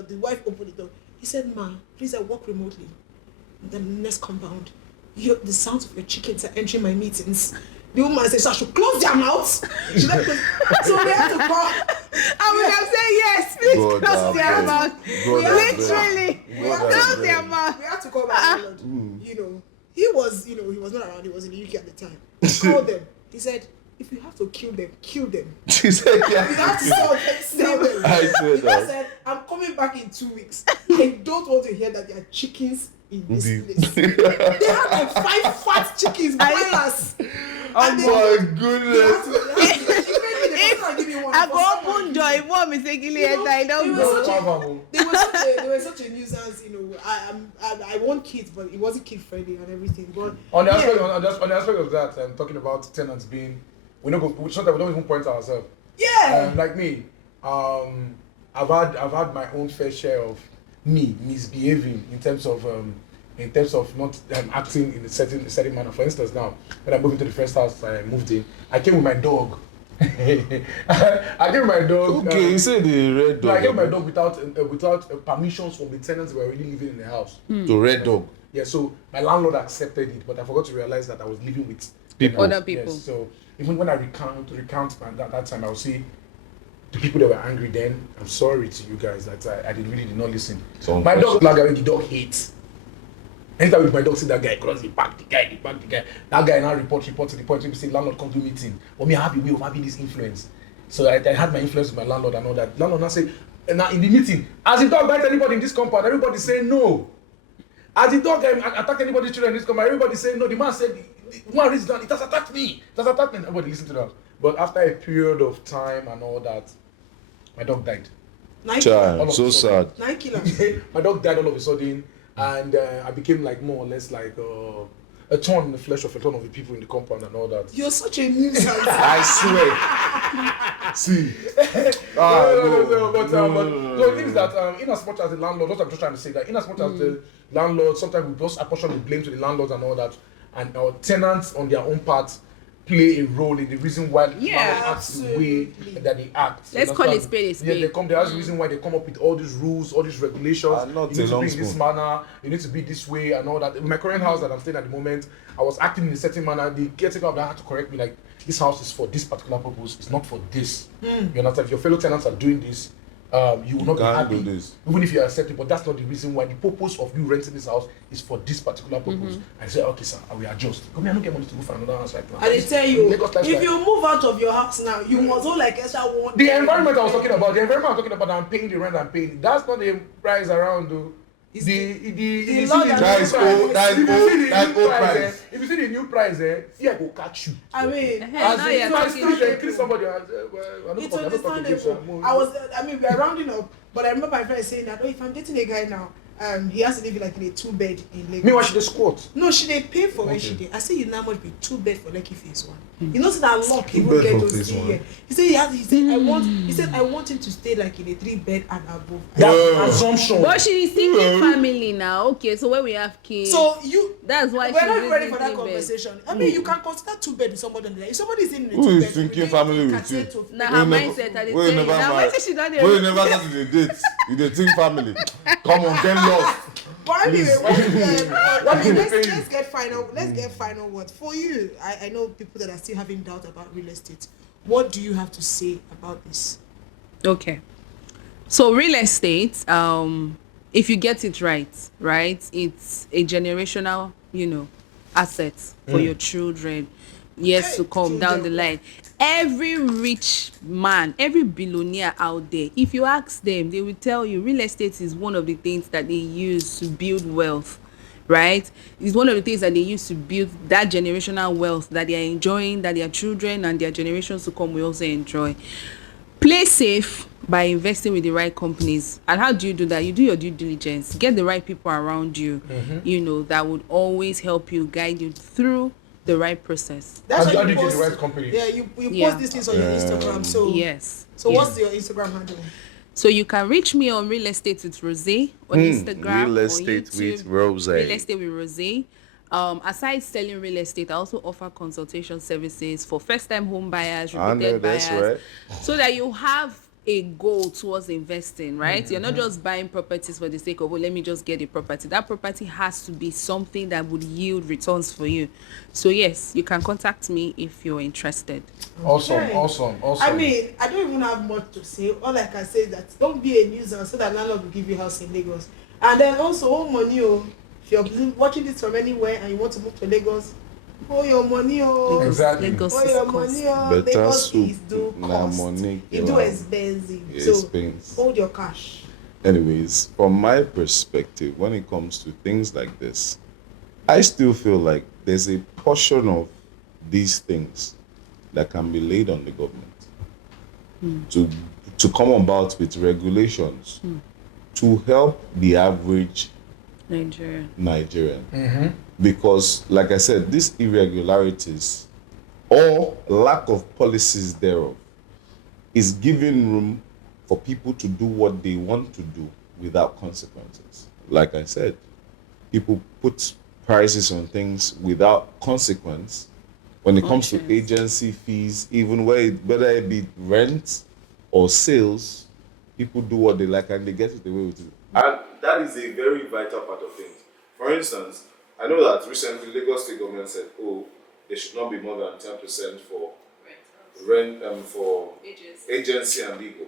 the wife opened the door. He said, "Ma, please, I work remotely. The next compound. The sounds of your chickens are entering my meetings." The woman said, "So I should close their mouths." She let close. So we had to call. And we can say yes, please close their mouth. Literally, close their mouth. We had to call my landlord. You know, he was not around. He was in the UK at the time. He called them. He said, "If you have to kill them, kill them." She said, "If you have to sell them." I said that. He said, "I'm coming back in 2 weeks. I don't want to hear that there are chickens in this place." They had like 5 fat chickens, broilers. Oh my goodness. I go open door. If one mistakenly enter, I don't go. They were such a nuisance, you know. I want kids, but it wasn't kid friendly and everything. But on the aspect of that, I'm talking about tenants being, we don't even point ourselves. Yeah. Like me, I've had my own fair share of me misbehaving in terms of not acting in a certain manner. For instance, now when I moved into the first house I moved in, I came with my dog. I gave my dog. Okay, you said the red dog. No, I gave my dog without permissions from the tenants who were already living in the house. The red dog. Yeah, so my landlord accepted it, but I forgot to realize that I was living with other people. Yes, so even when I recount that time, I'll say the people that were angry then, I'm sorry to you guys that I really did not listen. My dog, the dog hates. Anytime with my dog see that guy, because he back the guy. That guy now report to the point people say landlord come to meeting. But me I have a way of having this influence. So I had my influence with my landlord and all that. Landlord now say, now in the meeting, as the dog bite anybody in this compound, everybody say no. As the dog attack anybody's children in this compound, everybody say no. The man said, the man reads down, it has attacked me. Everybody listen to that. But after a period of time and all that, my dog died. Child, so sad. 9 killers. My dog died all of a sudden, and I became like more or less like a thorn in the flesh of a ton of the people in the compound and all that. You're such a nuisance. I swear. See. But the thing is that in as much as the landlord, what I'm just trying to say, that in as much as the landlord, sometimes we just apportion the blame to the landlords and all that, and our tenants on their own part play a role in the reason why the landlord acts the way that they act. Let's call it spade a spade. Yeah, there's a reason why they come up with all these rules, all these regulations. You need to be in this manner, you need to be this way and all that. In my current house that I'm staying at the moment, I was acting in a certain manner. The caretaker of that had to correct me, like, this house is for this particular purpose, it's not for this. You understand? If your fellow tenants are doing this, you will not be happy, even if you accept it, but that's not the reason why. The purpose of you renting this house is for this particular purpose. I say, okay, sir, I will adjust. Come here, I don't get money to go for another house right now. And they tell you, if you move out of your house now, you must owe like extra one. The environment I was talking about, I'm paying the rent I'm paying. That's not the price around, though. That is old price. If you see the new price, fear will catch you. I mean, kill somebody. It's understandable. We are rounding up, but I remember my friend saying that, if I'm dating a guy now, he has to live like in a 2-bed in Lagos. Meanwhile, she dey squat. No, she dey pay for where she dey. I say you now must be 2-bed for Lekki phase 1. You know, so that luck he will get to stay here. He said I want him to stay like in a 3-bed and above. That's assumption. But she is thinking family now. Okay, so when we have kids, so that's why we're not ready for that conversation. I mean, you can consider 2-bed with somebody there. If somebody is in a 2-bed, who is thinking family with you? Now her mindset at the time. Now why she not there? Well, you never got to the date. You dey think family. Come on, get lost. But anyway, let's get final words for you. I know people that are still having doubt about real estate. What do you have to say about this? Okay, so real estate, if you get it right, it's a generational, asset for your children years to come down the line. Every rich man, every billionaire out there, if you ask them, they will tell you real estate is one of the things that they use to build wealth, right? It's one of the things that they use to build that generational wealth that they are enjoying, that their children and their generations to come will also enjoy. Play safe by investing with the right companies. And how do you do that? You do your due diligence. Get the right people around you, that would always help you, guide you through the right process. That's how you get the right company. Yeah, you post these things on your Instagram. So yes. So what's your Instagram handle? So you can reach me on Real Estate with Rose on Instagram. Real Estate with Rose. Real Estate with Rose. Aside selling real estate, I also offer consultation services for first-time home buyers, repeated buyers, right, so that you have a goal towards investing, right? You're not just buying properties for the sake of, let me just get a property. That property has to be something that would yield returns for you. So yes, you can contact me if you're interested. Awesome. I mean, I don't even have much to say. All I can say is that don't be a nuisance, so that landlord will give you house in Lagos. And then also, Omonile, if you're watching this from anywhere and you want to move to Lagos, your money, exactly. Lagos your money, Lagos is do cost. It do expensive. So hold your cash. Anyways, from my perspective, when it comes to things like this, I still feel like there's a portion of these things that can be laid on the government to come about with regulations to help the average Nigerian. Because, like I said, these irregularities or lack of policies thereof is giving room for people to do what they want to do without consequences. Like I said, people put prices on things without consequence. When it comes to agency fees, even whether it be rent or sales, people do what they like and they get it away with it. And that is a very vital part of things. For instance, I know that recently Lagos State government said, there should not be more than 10% for rent for agency and legal.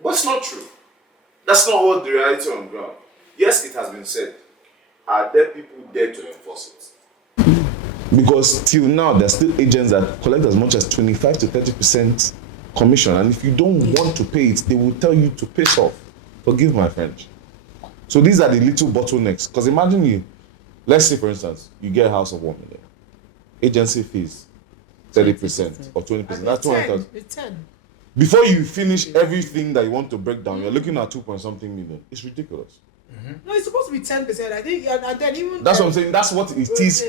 But it's not true. That's not what the reality on ground. Yes, it has been said. Are there people there to enforce it? Because till now, there's still agents that collect as much as 25 to 30% commission. And if you don't want to pay it, they will tell you to piss off. Forgive my French. So these are the little bottlenecks. Because imagine let's say for instance, you get a house of 1 million. Agency fees, 30% or 20%. That's 200,000. before you finish everything that you want to break down, you're looking at 2.something million. It's ridiculous. No, it's supposed to be 10%. I think, and then even That's what I'm saying. That's what it is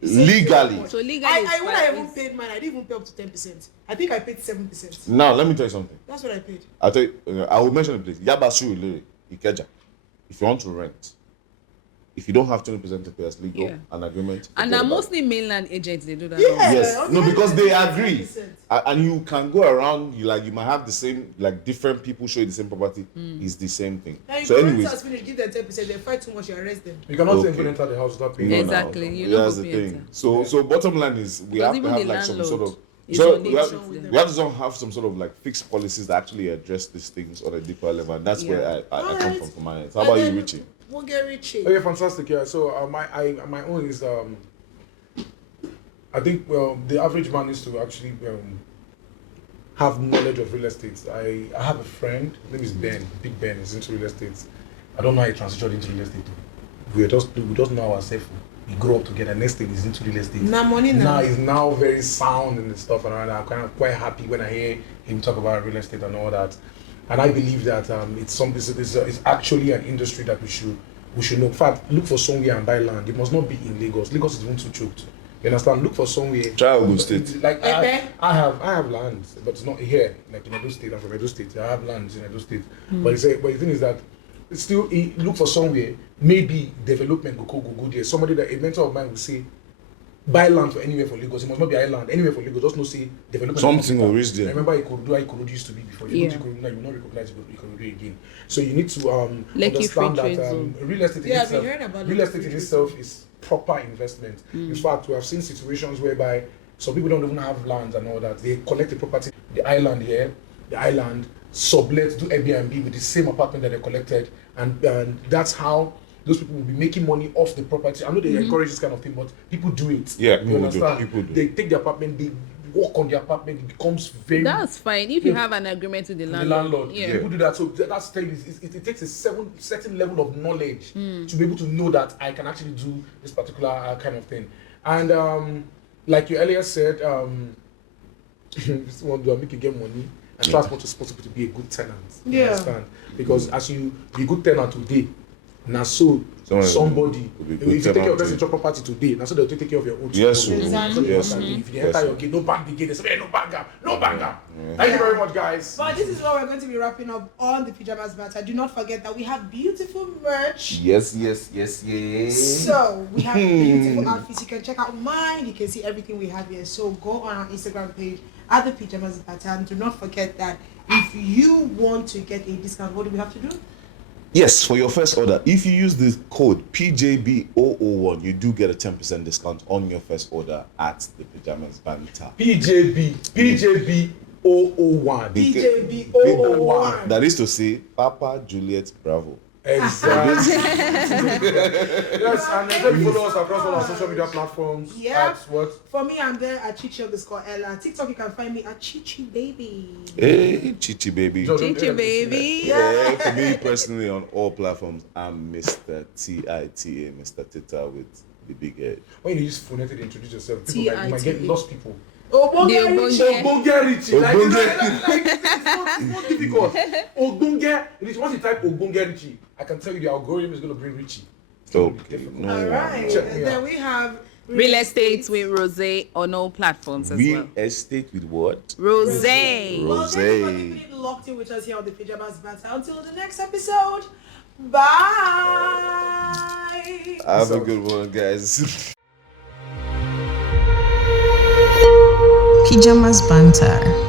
legally. So legally, when I even paid mine, I didn't even pay up to 10%. I think I paid 7%. Now let me tell you something. That's what I paid. I'll tell you, I will mention the place. Yabasu Ilere, Ikeja. If you want to rent, if you don't have 20% to pay as legal, an agreement. And now mostly mainland agents, they do that. Yeah. Yes. No, because they agree. And you can go around, you might have the same, different people show you the same property. It's the same thing. Now, so anyways, finish, give them 10%, they fight too much, you arrest them. You cannot enter the house without paying. Exactly. You that's the thing. So bottom line is we have to have some sort of we have to have some sort of fixed policies that actually address these things on a deeper level. And that's where I come from my end. So how about you, Richie? We'll get Richie. Okay, fantastic. Yeah. So my own is I think the average man needs to actually have knowledge of real estate. I have a friend, his name is Ben. Big Ben is into real estate. I don't know how he transitioned into real estate. We just know ourselves. We grow up together. Next thing is into real estate. Now he's now very sound and stuff, and I'm kind of quite happy when I hear him talk about real estate and all that. And I believe that it's actually an industry that we should know. In fact, look for somewhere and buy land. It must not be in Lagos. Lagos is even too choked. You understand? Look for somewhere. Try Ogun State. I have land, but it's not here. Like in Edo State, I'm from Edo State. I have lands in Edo State. But the thing is that it's still look for somewhere. Maybe development go there. Somebody that a mentor of mine will say, buy land for anywhere for Lagos. It must not be island. Anywhere for Lagos. Just no say development. Something will reach there. I remember Ikorodu used to be before. You go to Ikorodu now, you will not recognize Ikorodu again. So you need to understand that real estate in itself is proper investment. In fact, we have seen situations whereby some people don't even have lands and all that. They collect the property, the island here, sublet, do Airbnb with the same apartment that they collected, and that's how those people will be making money off the property. I know they encourage this kind of thing, but people do it. Yeah, people do. They take the apartment, they work on the apartment. It becomes very. That's fine if you have an agreement with the landlord. Yeah. People do that. So that's the thing. It takes a certain level of knowledge to be able to know that I can actually do this particular kind of thing. And like you earlier said, this one do I make you get money? And that's not responsible to be a good tenant. You understand? Because as you be a good tenant today, now so somebody if you take care of residential property today, now so they'll take care of your own. Yes, exactly. If you enter your gate, no bang the gate, they say no banger. Thank you very much, guys. But this is what we're going to be wrapping up on the Pyjamas Matter. Do not forget that we have beautiful merch. Yes. So we have beautiful outfits. You can check out mine. You can see everything we have here. So go on our Instagram page at the Pyjamas Matter, and do not forget that if you want to get a discount, what do we have to do? Yes, for your first order, if you use the code PJB001, you do get a 10% discount on your first order at the Pyjamas Banter. PJB001. PJB001. That is to say, Papa Juliet Bravo. Exactly. Yes, and then follow us across all our social media platforms. Yeah. At what? For me, I'm there at Chichi_Ella. TikTok, you can find me at Chichi Baby. Hey, Chichi Baby. Chichi Baby. Yeah, for me personally, on all platforms, I'm Mr. TITA, Mr. Tita with the big head. When you use phonetic to introduce yourself, people might get lost people. Ogbonge Richie. Like, it's not difficult. Ogbonge Richie. Once you type Ogbonge Richie, I can tell you the algorithm is going to bring Richie. So, no. All right. And then we have Real estate with Rose on all platforms as well. Real estate with what? Rose. Well, thank you for keeping it locked in with us here on the Pyjamas Banter. Until the next episode, bye. Have a good one, guys. Pyjamas Banter.